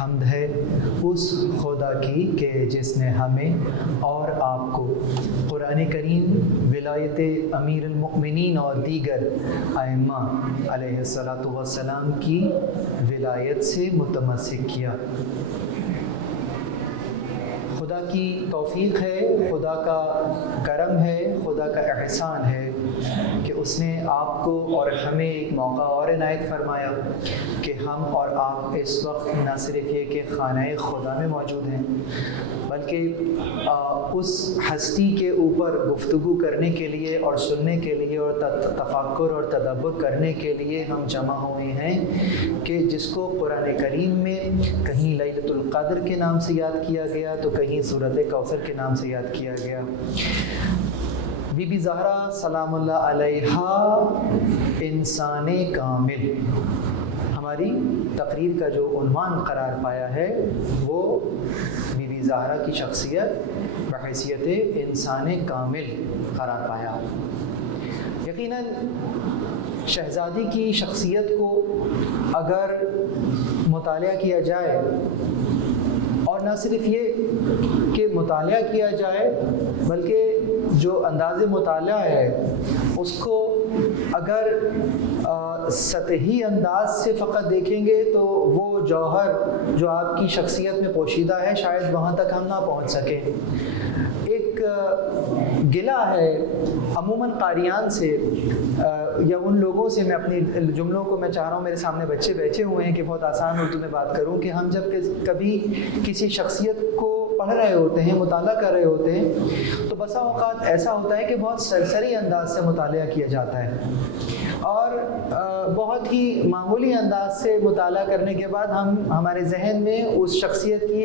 حمد ہے اس خدا کی کہ جس نے ہمیں اور آپ کو قرآن کریم، ولایت امیر المؤمنین اور دیگر ائمہ علیہ الصلاۃ والسلام کی ولایت سے متمسک کیا۔ خدا کی توفیق ہے، خدا کا کرم ہے، خدا کا احسان ہے کہ اس نے آپ کو اور ہمیں ایک موقع اور عنایت فرمایا کہ ہم اور آپ اس وقت نہ صرف یہ کہ خانہ خدا میں موجود ہیں، بلکہ اس ہستی کے اوپر گفتگو کرنے کے لیے اور سننے کے لیے اور تفکر اور تدبر کرنے کے لیے ہم جمع ہوئے ہیں کہ جس کو قرآن کریم میں کہیں لیلۃ القدر کے نام سے یاد کیا گیا تو کہیں سورۃ کوثر کے نام سے یاد کیا گیا۔ بی بی زہرا سلام اللہ علیہا انسان کامل، ہماری تقریر کا جو عنوان قرار پایا ہے وہ بی بی زہرا کی شخصیت بحیثیت انسان کامل قرار پایا۔ یقیناً شہزادی کی شخصیت کو اگر مطالعہ کیا جائے، اور نہ صرف یہ کہ مطالعہ کیا جائے بلکہ جو انداز مطالعہ ہے اس کو اگر سطحی انداز سے فقط دیکھیں گے تو وہ جوہر جو آپ کی شخصیت میں پوشیدہ ہے شاید وہاں تک ہم نہ پہنچ سکیں۔ ایک گلہ ہے عموماً قاریان سے یا ان لوگوں سے، میں اپنی جملوں کو، میں چاہ رہا ہوں میرے سامنے بچے بیٹھے ہوئے ہیں کہ بہت آسان اردو میں بات کروں، کہ ہم جب کبھی کسی شخصیت کو پڑھ رہے ہوتے ہیں، مطالعہ کر رہے ہوتے ہیں تو بسا اوقات ایسا ہوتا ہے کہ بہت سرسری انداز سے مطالعہ کیا جاتا ہے، اور بہت ہی معمولی انداز سے مطالعہ کرنے کے بعد ہمارے ذہن میں اس شخصیت کی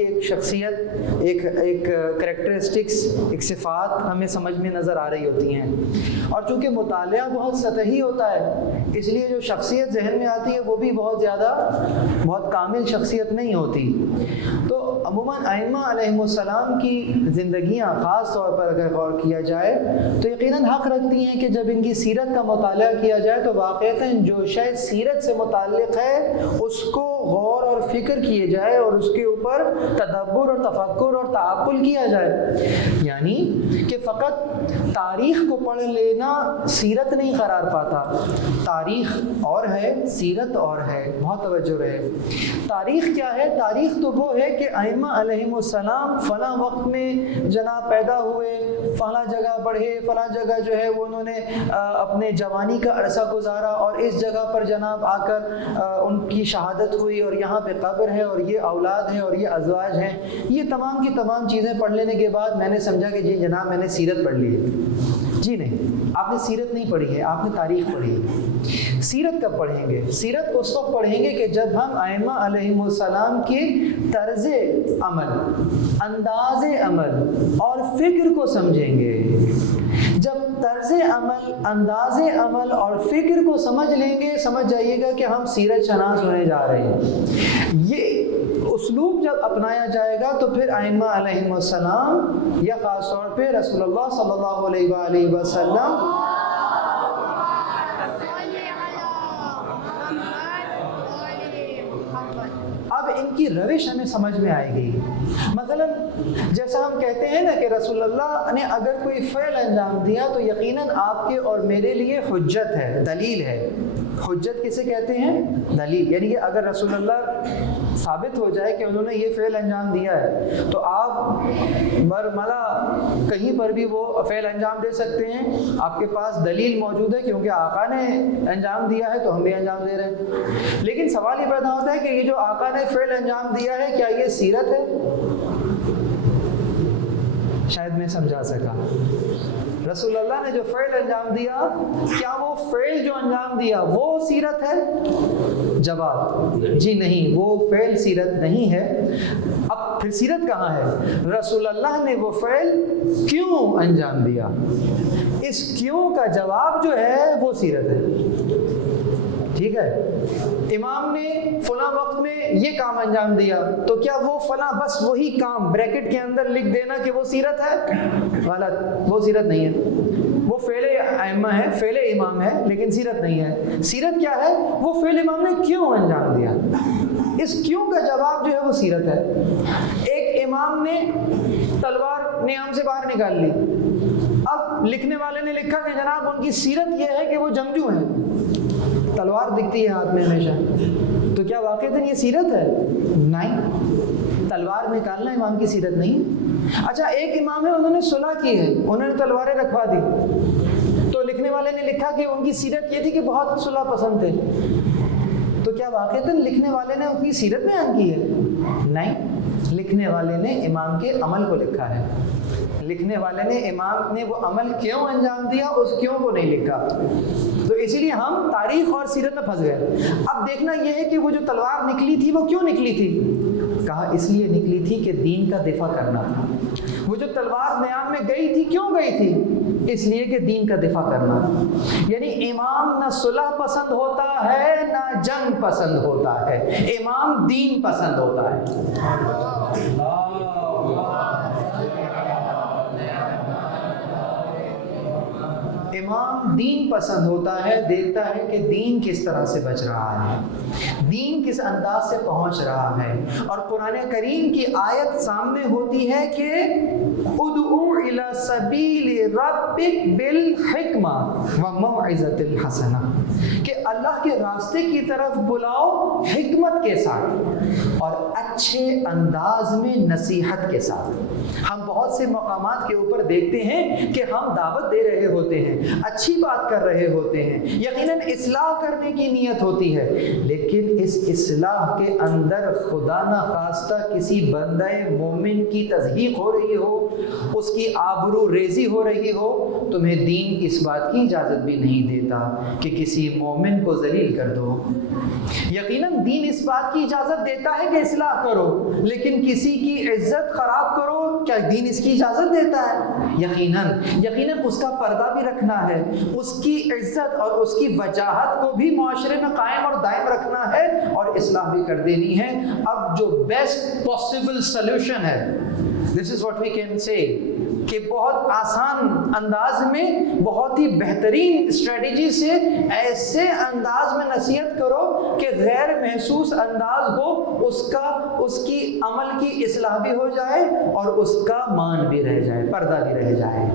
ایک کریکٹرسٹکس، ایک صفات ہمیں سمجھ میں نظر آ رہی ہوتی ہیں، اور چونکہ مطالعہ بہت سطحی ہوتا ہے اس لیے جو شخصیت ذہن میں آتی ہے وہ بھی بہت کامل شخصیت نہیں ہوتی۔ تو عموماً ائمہ علیہم السلام کی زندگیاں خاص طور پر اگر غور کیا جائے تو یقیناً حق رکھتی ہیں کہ جب ان کی سیرت کا مطالعہ کیا جائے تو واقعتاً جو شے سیرت سے متعلق ہے اس کو غور اور فکر کیے جائے اور اس کے اوپر تدبر اور تفکر اور تعقل کیا جائے، یعنی کہ فقط تاریخ کو پڑھ لینا سیرت نہیں قرار پاتا۔ تاریخ اور ہے، سیرت اور ہے، بہت توجہ رہے۔ تاریخ کیا ہے؟ تاریخ تو وہ ہے کہ ائمہ علیہم السلام فلاں وقت میں جناب پیدا ہوئے، فلاں جگہ بڑھے، فلاں جگہ جو ہے وہ انہوں نے اپنے جوانی کا عرصہ گزارا اور اس جگہ پر جناب آ کر ان کی شہادت ہوئی اور یہاں پہ قبر ہے اور یہ اولاد ہے اور یہ ازواج ہیں۔ یہ تمام کی تمام چیزیں پڑھ لینے کے بعد میں نے سمجھا کہ جی جناب میں نے سیرت پڑھ لی ہے۔ جی نہیں، آپ نے سیرت نہیں پڑھی ہے، آپ نے تاریخ پڑھی ہے۔ سیرت کب پڑھیں گے؟ سیرت اس وقت پڑھیں گے کہ جب ہم ائمہ علیہم السلام کی طرز عمل، انداز عمل اور فکر کو سمجھیں گے۔ جب طرز عمل، انداز عمل اور فکر کو سمجھ لیں گے، سمجھ جائیے گا کہ ہم سیرت شناس ہونے جا رہے ہیں۔ یہ اسلوب جب اپنایا جائے گا تو پھر ائمہ علیہم السلام یا خاص طور پہ رسول اللہ صلی اللہ علیہ وآلہ وسلم اب ان کی روش ہمیں سمجھ میں آئے گی۔ مثلا جیسا ہم کہتے ہیں نا کہ رسول اللہ نے اگر کوئی فعل انجام دیا تو یقیناً آپ کے اور میرے لیے حجت ہے، دلیل ہے۔ حجت کسے کہتے ہیں؟ دلیل، یعنی کہ اگر رسول اللہ ثابت ہو جائے کہ انہوں نے یہ فعل انجام دیا ہے تو آپ برملا کہیں پر بھی وہ فعل انجام دے سکتے ہیں، آپ کے پاس دلیل موجود ہے کیونکہ آقا نے انجام دیا ہے تو ہم بھی انجام دے رہے ہیں۔ لیکن سوال یہ پیدا ہوتا ہے کہ یہ جو آقا نے فعل انجام دیا ہے کیا یہ سیرت ہے؟ شاید میں سمجھا سکا۔ رسول اللہ نے جو فعل انجام دیا کیا وہ فعل جو انجام دیا وہ سیرت ہے؟ جواب جی نہیں، وہ فعل سیرت نہیں ہے۔ اب پھر سیرت کہاں ہے؟ رسول اللہ نے وہ فعل کیوں انجام دیا، اس کیوں کا جواب جو ہے وہ سیرت ہے۔ ٹھیک ہے، امام نے فلاں وقت میں یہ کام انجام دیا تو کیا وہ فلاں بس وہی کام بریکٹ کے اندر لکھ دینا کہ وہ سیرت ہے؟ غلط، وہ سیرت نہیں ہے۔ وہ فعل ائمہ ہے، فعل امام ہے، لیکن سیرت نہیں ہے۔ سیرت کیا ہے؟ وہ فعل امام نے کیوں انجام دیا، اس کیوں کا جواب جو ہے وہ سیرت ہے۔ ایک امام نے تلوار نیام سے باہر نکال لی، اب لکھنے والے نے لکھا کہ جناب ان کی سیرت یہ ہے کہ وہ جنگجو ہیں، تلوار دکھتی ہے ہاتھ میں ہمیشہ، تو کیا واقعتاً یہ سیرت ہے؟ نہیں، تلوار نکالنا امام کی سیرت نہیں۔ اچھا ایک امام ہے، انہوں نے صلح کی ہے، انہوں نے تلواریں رکھوا دی، تو لکھنے والے نے لکھا کہ ان کی سیرت یہ تھی کہ بہت صلح پسند تھے، تو کیا واقعتاً لکھنے والے نے ان کی سیرت بیان کی ہے؟ نہیں، لکھنے والے نے امام کے عمل کو لکھا ہے، لکھنے والے نے امام نے وہ عمل کیوں انجام دیا اس کیوں کو نہیں لکھا، تو اسی لیے ہم تاریخ اور سیرت میں پھنس گئے۔ اب دیکھنا یہ ہے کہ وہ جو تلوار نکلی تھی وہ کیوں نکلی تھی؟ کہا اس لیے نکلی تھی کہ دین کا دفاع کرنا تھا۔ وہ جو تلوار نیام میں گئی تھی کیوں گئی تھی؟ اس لیے کہ دین کا دفاع کرنا۔ یعنی امام نہ صلح پسند ہوتا ہے نہ جنگ پسند ہوتا ہے، امام دین پسند ہوتا ہے۔ امام دین پسند ہوتا ہے، دیکھتا ہے کہ دین کس طرح سے بچ رہا ہے، دین کس انداز سے پہنچ رہا ہے، اور قرآن کریم کی آیت سامنے ہوتی ہے کہ ادعو الی سبیل ربک بالحکمہ وموعظۃ الحسنہ، کہ اللہ کے راستے کی طرف بلاؤ حکمت کے ساتھ اور اچھے انداز میں نصیحت کے ساتھ۔ ہم بہت سے مقامات کے اوپر دیکھتے ہیں کہ ہم دعوت دے رہے ہوتے ہیں، اچھی بات کر رہے ہوتے ہیں، یقیناً اصلاح کرنے کی نیت ہوتی ہے، لیکن اس اصلاح کے اندر خدا نہ خواستہ کسی بندہ مومن کی تضحیق ہو رہی ہو، اس کی آبرو ریزی ہو رہی ہو، تمہیں دین اس بات کی اجازت بھی نہیں دیتا کہ کسی مومن کو ذلیل کر دو۔ یقیناً دین اس بات کی اجازت دیتا ہے کہ اصلاح کرو، لیکن کسی کی عزت خراب کرو، کیا دین اس کی اجازت دیتا ہے؟ یقیناً اس کا پردہ بھی رکھنا ہے، اس کی عزت اور اس کی وجاہت کو بھی معاشرے میں قائم اور دائم رکھنا ہے اور اصلاح بھی کر دینی ہے۔ اب جو بیسٹ پاسبل سولوشن ہے، دس is what we can say, کہ بہت آسان انداز میں بہت ہی بہترین اسٹریٹجی سے ایسے انداز میں نصیحت کرو کہ غیر محسوس انداز ہو، اس کی عمل کی اصلاح بھی ہو جائے اور اس کا مان بھی رہ جائے، پردہ بھی رہ جائے۔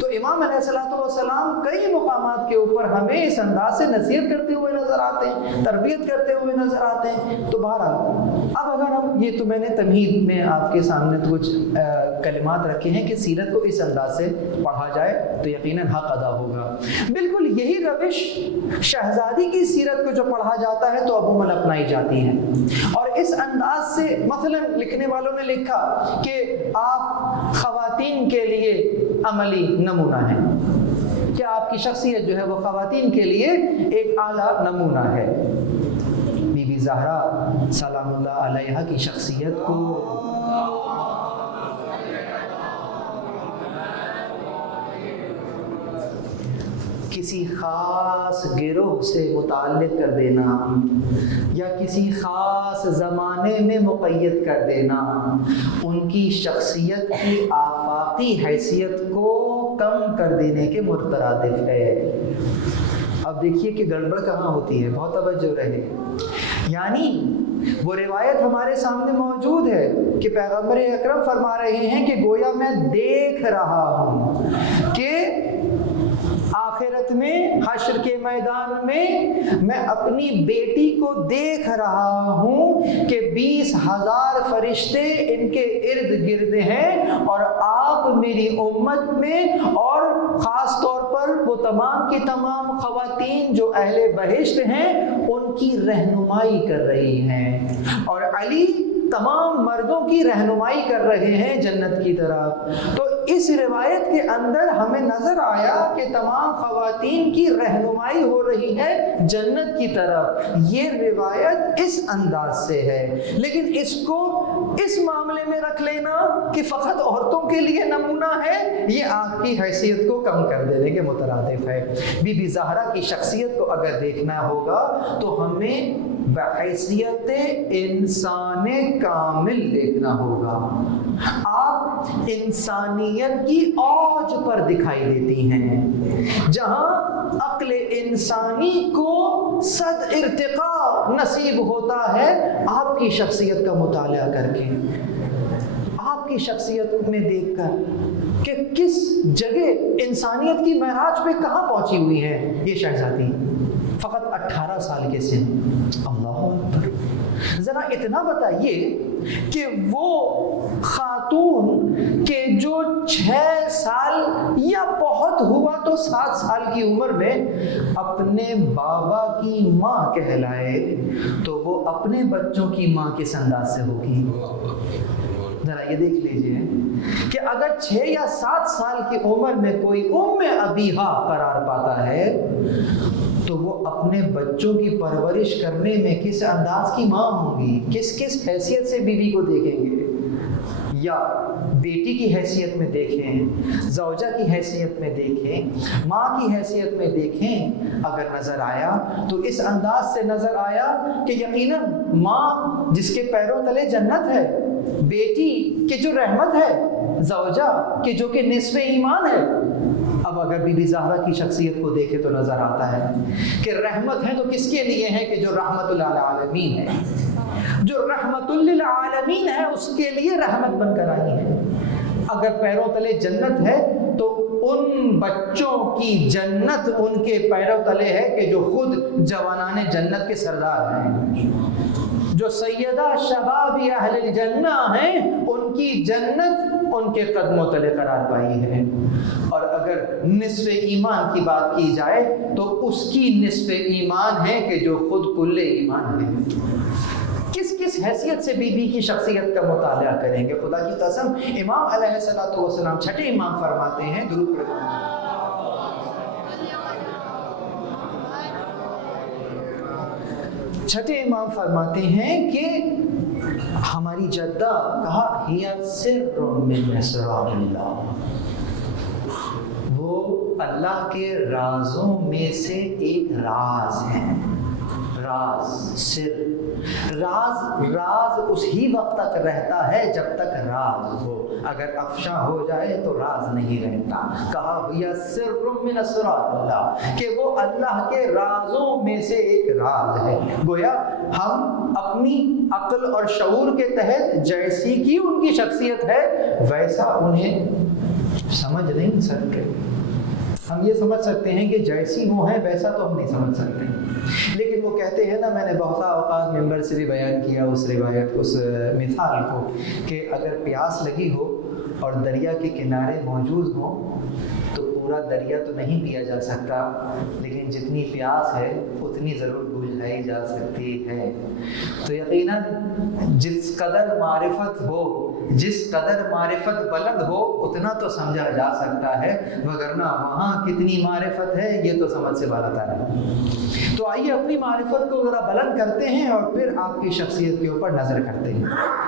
تو امام علیہ الصلوۃ والسلام کئی مقامات کے اوپر ہمیں اس انداز سے نصیحت کرتے ہوئے نظر آتے ہیں، تربیت کرتے ہوئے نظر آتے ہیں۔ تو بہرحال اب اگر ہم یہ تو میں نے تمہید میں آپ کے سامنے کچھ کلمات رکھے ہیں کہ سیرت کو اس انداز سے پڑھا جائے تو یقیناً حق ادا ہوگا۔ بالکل یہی روش شہزادی کی سیرت کو جو پڑھا جاتا ہے تو عموماً اپنائی جاتی ہے، اور اس انداز سے مثلا لکھنے والوں نے لکھا کہ آپ خواتین کے لیے عملی نمونہ ہیں، کہ آپ کی شخصیت جو ہے وہ خواتین کے لیے ایک اعلیٰ نمونہ ہے۔ بی بی زہرا سلام اللہ علیہا کی شخصیت کو کسی خاص گروہ سے متعلق کر دینا یا کسی خاص زمانے میں مقید کر دینا ان کی شخصیت کی آفاقی حیثیت کو کم کر دینے کے مترادف ہے۔ اب دیکھیے کہ گڑبڑ کہاں ہوتی ہے، بہت توجہ رہے۔ یعنی وہ روایت ہمارے سامنے موجود ہے کہ پیغمبر اکرم فرما رہے ہیں کہ گویا میں دیکھ رہا ہوں کہ آخرت میں حشر کے میدان میں اپنی بیٹی کو دیکھ رہا ہوں کہ 20,000 فرشتے ان کے ارد گرد ہیں، اور آپ میری امت میں اور خاص طور پر وہ تمام کی تمام خواتین جو اہل بہشت ہیں ان کی رہنمائی کر رہی ہیں، اور علی تمام مردوں کی رہنمائی کر رہے ہیں جنت کی طرف۔ تو اس روایت کے اندر ہمیں نظر آیا کہ تمام خواتین کی رہنمائی ہو رہی ہے جنت کی طرف۔ یہ روایت اس انداز سے ہے، لیکن اس کو اس معاملے میں رکھ لینا کہ فقط عورتوں کے لیے نمونہ ہے، یہ آپ کی حیثیت کو کم کر دینے کے مترادف ہے۔ بی بی زہرا کی شخصیت کو اگر دیکھنا ہوگا تو ہمیں بحیثیت انسان کامل دیکھنا ہوگا۔ آپ انسانیت کی اوج پر دکھائی دیتی ہیں، جہاں عقل انسانی کو صد ارتقاء نصیب ہوتا ہے آپ کی شخصیت کا مطالعہ کر کے، آپ کی شخصیت میں دیکھ کر کہ کس جگہ انسانیت کی معراج پہ کہاں پہنچی ہوئی ہے یہ شہزادی، فقط 18 سال کے سن۔ اللہ اکبر! ذرا اتنا بتائیے کہ وہ خاتون کہ جو 6 سال یا بہت ہوا تو 7 سال کی عمر میں اپنے بابا کی ماں کہلائے، تو وہ اپنے بچوں کی ماں کس انداز سے ہوگی؟ ذرا یہ دیکھ لیجئے کہ اگر 6 یا 7 سال کی عمر میں کوئی ام ابیہا قرار پاتا ہے تو وہ اپنے بچوں کی پرورش کرنے میں کس انداز کی ماں ہوگی، کس حیثیت سے بیوی کو دیکھیں گے، یا بیٹی کی حیثیت میں دیکھیں، زوجہ کی حیثیت میں دیکھیں، ماں کی حیثیت میں دیکھیں۔ اگر نظر آیا تو اس انداز سے نظر آیا کہ یقیناً ماں جس کے پیروں تلے جنت ہے، بیٹی کہ جو رحمت ہے، زوجہ کہ جو کہ نصف ایمان ہے۔ اب اگر بی بی زہرا کی شخصیت کو دیکھے تو نظر آتا ہے کہ رحمت ہے تو کس کے لیے ہے؟ کہ جو رحمت للعالمین ہے، جو رحمت للعالمین ہے اس کے لیے رحمت بن کر آئی ہے۔ اگر پیروں تلے جنت ہے تو ان بچوں کی جنت ان کے پیروں تلے ہے کہ جو خود جوانان جنت کے سردار ہیں، جو سیدہ شباب اہل الجنہ ہیں، ان کی جنت ان کے قدموں تلے قرار پائی ہے۔ اور اگر نصف ایمان کی بات کی جائے تو اس کی نصف ایمان ہے کہ جو خود کل ایمان ہے۔ کس حیثیت سے بی بی کی شخصیت کا مطالعہ کریں گے؟ خدا کی قسم امام علیہ الصلوۃ والسلام چھٹے امام فرماتے ہیں، درود پڑھیں، چھٹے امام فرماتے ہیں کہ ہماری جدہ کہا ہی سر من اسرار اللہ، وہ اللہ کے رازوں میں سے ایک راز ہے۔ راز، سر، راز اس ہی وقت تک رہتا ہے جب تک راز ہو، اگر افشا ہو جائے تو راز نہیں رہتا۔ کہا یا سر من اسرار اللہ، کہ وہ اللہ کے رازوں میں سے ایک راز ہے۔ گویا ہم اپنی عقل اور شعور کے تحت جیسی کی ان کی شخصیت ہے ویسا انہیں سمجھ نہیں سکتے۔ ہم یہ سمجھ سکتے ہیں کہ جیسی وہ ہیں ویسا تو ہم نہیں سمجھ سکتے، لیکن وہ کہتے ہیں نا، میں نے بہت اوقات ممبر سے بھی بیان کیا اس روایت، اس مثال کو، کہ اگر پیاس لگی ہو اور دریا کے کنارے موجود ہوں تو پورا دریا تو نہیں پیا جا سکتا، لیکن جتنی پیاس ہے اتنی ضرور بجھائی جا سکتی ہے۔ تو یقیناً جس قدر معرفت ہو، جس قدر معرفت بلند ہو اتنا تو سمجھا جا سکتا ہے، وگرنہ وہاں کتنی معرفت ہے یہ تو سمجھ سے بالا تر ہے۔ تو آئیے اپنی معرفت کو ذرا بلند کرتے ہیں اور پھر آپ کی شخصیت کے اوپر نظر کرتے ہیں۔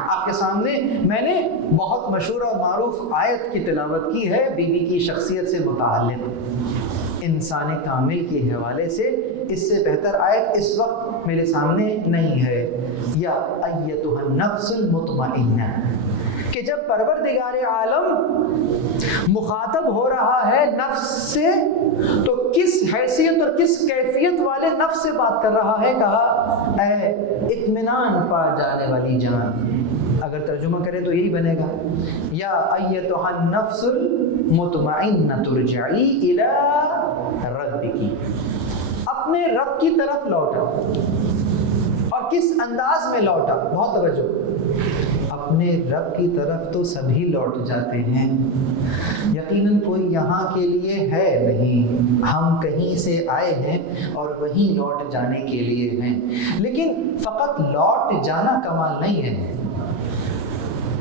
آپ کے سامنے میں نے بہت مشہور اور معروف آیت کی تلاوت کی ہے بی بی کی شخصیت سے متعلق، انسان کامل کے حوالے سے۔ اس سے بہتر آیت اس وقت میرے سامنے نہیں ہے۔ یا ایتھا النفس المطمئنہ، کہ جب پروردگار عالم مخاطب ہو رہا ہے نفس سے تو کس حیثیت اور کس کیفیت والے نفس سے بات کر رہا ہے؟ کہا اے اطمینان پا جانے والی جان، اگر ترجمہ کریں تو یہی بنے گا، یا ایتھا النفس المطمئنہ ترجعی الی ربک، اپنے رب کی طرف لوٹا۔ اور کس انداز میں لوٹا؟ بہت توجہ، اپنے رب کی طرف تو سبھی لوٹ جاتے ہیں، یقیناً کوئی یہاں کے لیے ہے نہیں، ہم کہیں سے آئے ہیں اور وہیں لوٹ جانے کے لیے ہیں، لیکن فقط لوٹ جانا کمال نہیں ہے،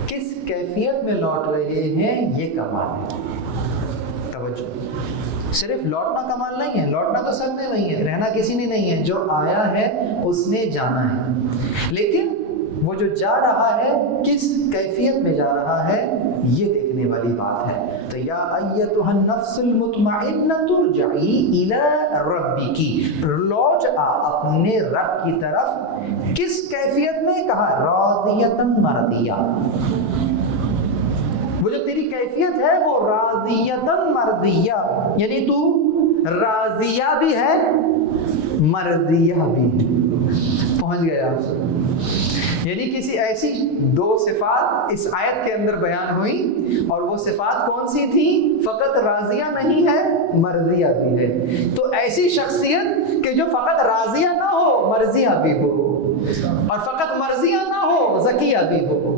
کس کیفیت میں لوٹ رہے ہیں یہ کمال ہے۔ توجہ، صرف لوٹنا کمال نہیں ہے، لوٹنا تو سب نے نہیں ہے، رہنا کسی نے نہیں ہے، جو آیا ہے اس نے جانا ہے، لیکن وہ جو جا رہا ہے کس کیفیت میں جا رہا ہے یہ دیکھنے والی بات ہے۔ تو یا ایتھا النفس المطمئنہ ترجعی الی ربک، لوٹ آ اپنے رب کی طرف، کس کیفیت میں؟ کہا راضیۃ مرضیہ، وہ جو تیری کیفیت ہے وہ راضیتن مرضیہ، یعنی تو راضیہ بھی ہے مرضیہ بھی ہے۔ پہنچ گئے آپ؟ یعنی کسی ایسی دو صفات اس آیت کے اندر بیان ہوئی، اور وہ صفات کون سی تھی؟ فقط راضیہ نہیں ہے مرضیہ بھی ہے۔ تو ایسی شخصیت کہ جو فقط راضیہ نہ ہو مرضیہ بھی ہو، اور فقط مرضیہ نہ ہو ذکیہ بھی ہو،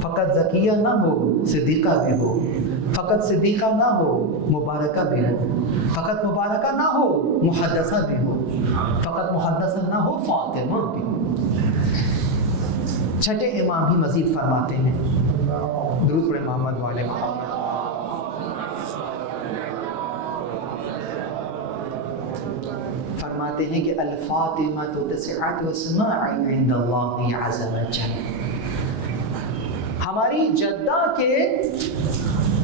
فقط ذکیہ نہ ہو صدیقہ بھی ہو، فقط صدیقہ نہ ہو مبارکہ بھی ہو، فقط مبارکہ نہ ہو محدثہ بھی ہو، فقط محدثہ نہ ہو فاطمہ بھی ہو۔ چھٹے امام ہی مزید فرماتے ہیں، درود پڑھیں محمد والے محمد، فرماتے ہیں کہ الفاطمہ تسعۃ اسماء عند اللہ عز وجل، ہماری جدہ کے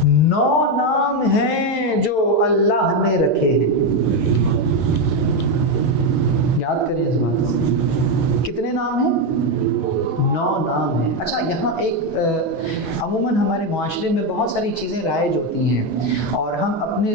9 نام ہیں جو اللہ نے رکھے ہیں۔ یاد کریں اس بات کو، کتنے نام ہیں؟ 9 نام ہیں۔ اچھا، یہاں ایک عموماً ہمارے معاشرے میں بہت ساری چیزیں رائج ہوتی ہیں اور ہم اپنے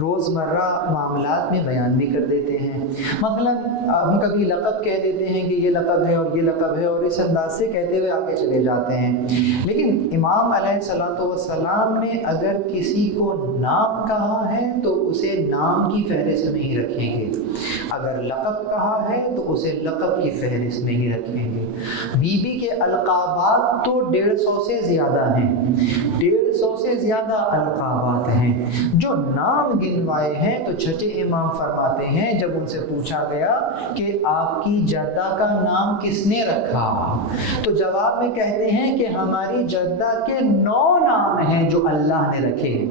روزمرہ معاملات میں بیان بھی کر دیتے ہیں۔ مثلاً ہم کبھی لقب کہہ دیتے ہیں کہ یہ لقب ہے اور یہ لقب ہے، اور اس انداز سے کہتے ہوئے آگے چلے جاتے ہیں۔ لیکن امام علیہ الصلوۃ والسلام نے اگر کسی کو نام کہا ہے تو اسے نام کی فہرست میں ہی رکھیں گے، اگر لقب کہا ہے تو اسے لقب کی فہرست میں ہی رکھیں گے۔ بی بی کے القابات تو 150 سے زیادہ ہیں، 150 سے زیادہ القابات ہیں۔ جو نام گنوائے ہیں تو چھٹے امام فرماتے ہیں جب ان سے پوچھا گیا کہ آپ کی جدہ کا نام کس نے رکھا، تو جواب میں کہتے ہیں کہ ہماری جدہ کے 9 نام ہیں جو اللہ نے رکھے ہیں۔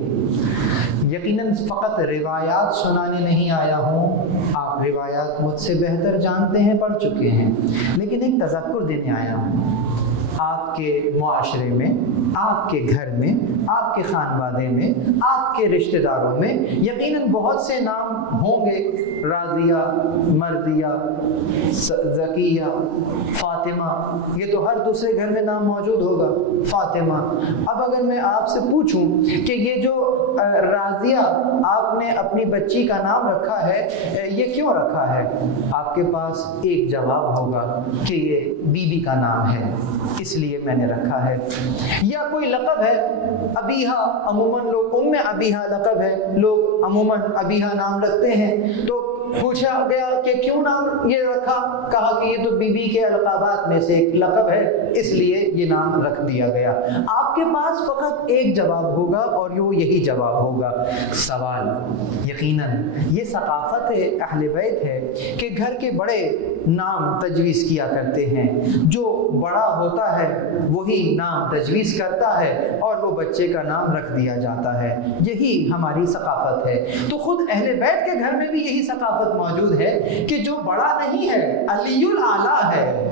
یقیناً فقط روایات سنانے نہیں آیا ہوں، آپ روایات مجھ سے بہتر جانتے ہیں، پڑھ چکے ہیں، لیکن ایک تذکر دینے آیا ہوں۔ آپ کے معاشرے میں، آپ کے گھر میں، آپ کے خانوادے میں، آپ کے رشتہ داروں میں یقیناً بہت سے نام ہوں گے، راضیہ، مرضیہ، ذکیہ، فاطمہ، یہ تو ہر دوسرے گھر میں نام موجود ہوگا، فاطمہ۔ اب اگر میں آپ سے پوچھوں کہ یہ جو راضیہ آپ نے اپنی بچی کا نام رکھا ہے، یہ کیوں رکھا ہے؟ آپ کے پاس ایک جواب ہوگا کہ یہ بی بی کا نام ہے اس لیے میں نے رکھا ہے۔ یا کوئی لقب ہے، ابیہا، عموماً لوگ ام ابیہا لقب ہے، لوگ عموماً ابیہا نام رکھتے ہیں، تو پوچھا گیا کہ کیوں نام یہ رکھا؟ کہا کہ یہ تو بی بی کے القابات میں سے ایک لقب ہے اس لیے یہ نام رکھ دیا گیا۔ آپ کے پاس فقط ایک جواب ہوگا اور وہ یہی جواب ہوگا۔ سوال، یقیناً یہ ثقافت اہل بیت ہے کہ گھر کے بڑے نام تجویز کیا کرتے ہیں، جو بڑا ہوتا ہے وہی نام تجویز کرتا ہے اور وہ بچے کا نام رکھ دیا جاتا ہے، یہی ہماری ثقافت ہے۔ تو خود اہل بیت کے گھر میں بھی یہی ثقافت موجود ہے کہ جو بڑا نہیں ہے، علی الاعلیٰ ہے،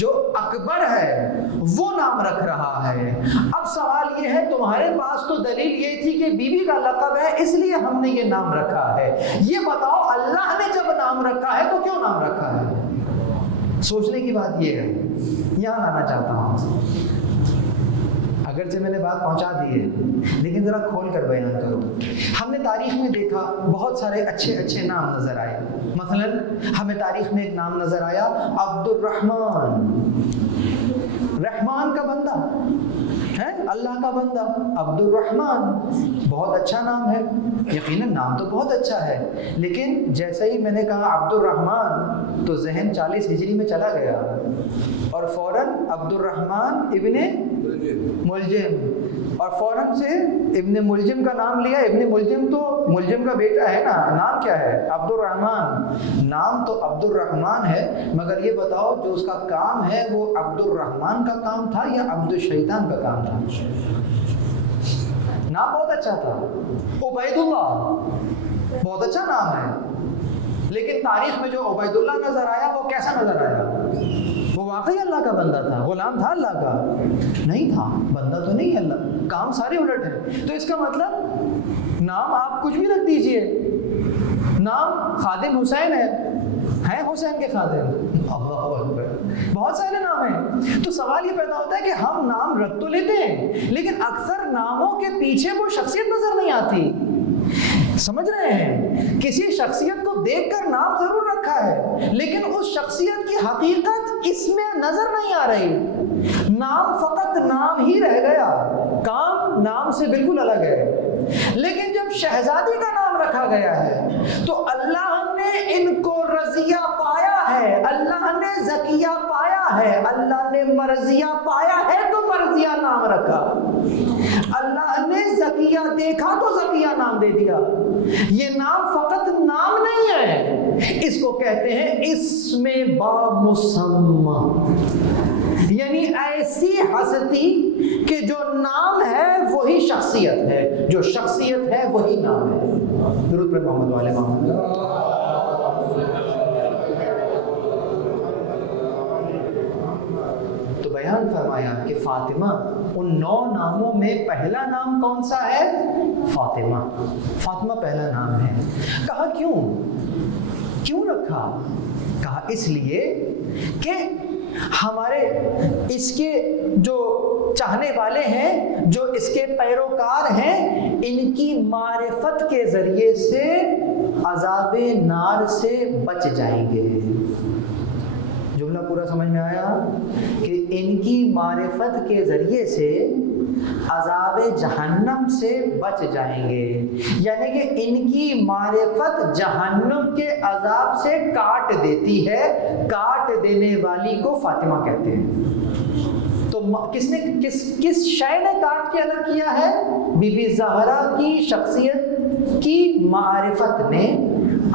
جو اکبر ہے وہ نام رکھ رہا ہے۔ اب سوال یہ ہے، تمہارے پاس تو دلیل یہ تھی کہ بی بی کا لقب ہے اس لیے ہم نے یہ نام رکھا ہے، یہ بتاؤ اللہ نے جب نام رکھا ہے تو کیوں نام رکھا ہے؟ سوچنے کی بات یہ ہے، یہاں لانا چاہتا ہوں۔ اگرچہ میں نے بات پہنچا دی ہے لیکن ذرا کھول کر بیان کرو۔ ہم نے تاریخ میں دیکھا بہت سارے اچھے اچھے نام نظر آئے۔ مثلا ہمیں تاریخ میں ایک نام نظر آیا عبد الرحمن، رحمان کا بندہ ہے، اللہ کا بندہ، عبد الرحمن، بہت اچھا نام ہے، یقیناً نام تو بہت اچھا ہے، لیکن جیسے ہی میں نے کہا عبد الرحمن تو ذہن 40 ہجری میں چلا گیا اور فوراً عبد الرحمن ابن ملجم، اور فوراً سے ابن ملجم کا نام لیا۔ ابن ملجم تو ملجم کا بیٹا ہے نا، نام کیا ہے؟ عبد الرحمن۔ نام تو عبد الرحمن ہے، مگر یہ بتاؤ جو اس کا کام ہے وہ عبد الرحمن کا کام تھا یا عبد الشیطان کا کام تھا؟ نام بہت اچھا تھا، عبید اللہ، بہت اچھا نام ہے، لیکن تاریخ میں جو عبید اللہ نظر آیا وہ کیسا نظر آیا؟ وہ واقعی اللہ کا بندہ تھا، غلام تھا اللہ کا؟ نہیں تھا، بندہ تو نہیں ہے، اللہ کام سارے الٹ ہیں۔ تو اس کا مطلب نام آپ کچھ بھی رکھ دیجئے، نام خادم حسین ہے حسین کے خادم، اللہ اکبر، بہت سارے نام ہیں۔ تو سوال یہ پیدا ہوتا ہے کہ ہم نام رکھ تو لیتے ہیں لیکن اکثر ناموں کے پیچھے وہ شخصیت نظر نہیں آتی. سمجھ رہے ہیں؟ کسی شخصیت کو دیکھ کر نام ضرور رکھا ہے لیکن اس شخصیت کی حقیقت اس میں نظر نہیں آ رہی. نام فقط نام ہی رہ گیا, کام نام سے بالکل الگ ہے. لیکن جب شہزادی کا نام رکھا گیا ہے تو اللہ نے ان کو رضیہ پایا ہے, اللہ نے زکیہ پایا ہے, اللہ نے مرضیہ پایا ہے تو مرضیہ نام رکھا. اللہ نے زکیہ دیکھا تو زکیہ نام دے دیا. یہ نام فقط نام نہیں ہے, اس کو کہتے ہیں اسم با مسمى, یعنی ایسی ہستی کہ جو نام ہے وہی شخصیت ہے, جو شخصیت ہے وہی نام ہے. درود پر محمد والے محمد. تو بیان فرمایا کہ فاطمہ ان 9 ناموں میں پہلا نام کون سا ہے؟ فاطمہ. فاطمہ پہلا نام ہے. کہا کیوں رکھا؟ کہا اس لیے کہ ہمارے اس کے جو چاہنے والے ہیں, جو اس کے پیروکار ہیں, ان کی معرفت کے ذریعے سے عذاب نار سے بچ جائیں گے. جملہ پورا سمجھ میں آیا کہ ان کی معرفت کے ذریعے سے عذاب جہنم سے بچ جائیں گے, یعنی کہ ان کی معرفت جہنم کے عذاب سے کاٹ دیتی ہے. کاٹ دینے والی کو فاطمہ کہتے ہیں. تو کس شے نے کاٹ کے الگ کیا ہے؟ بی بی زہرا کی شخصیت کی معرفت نے.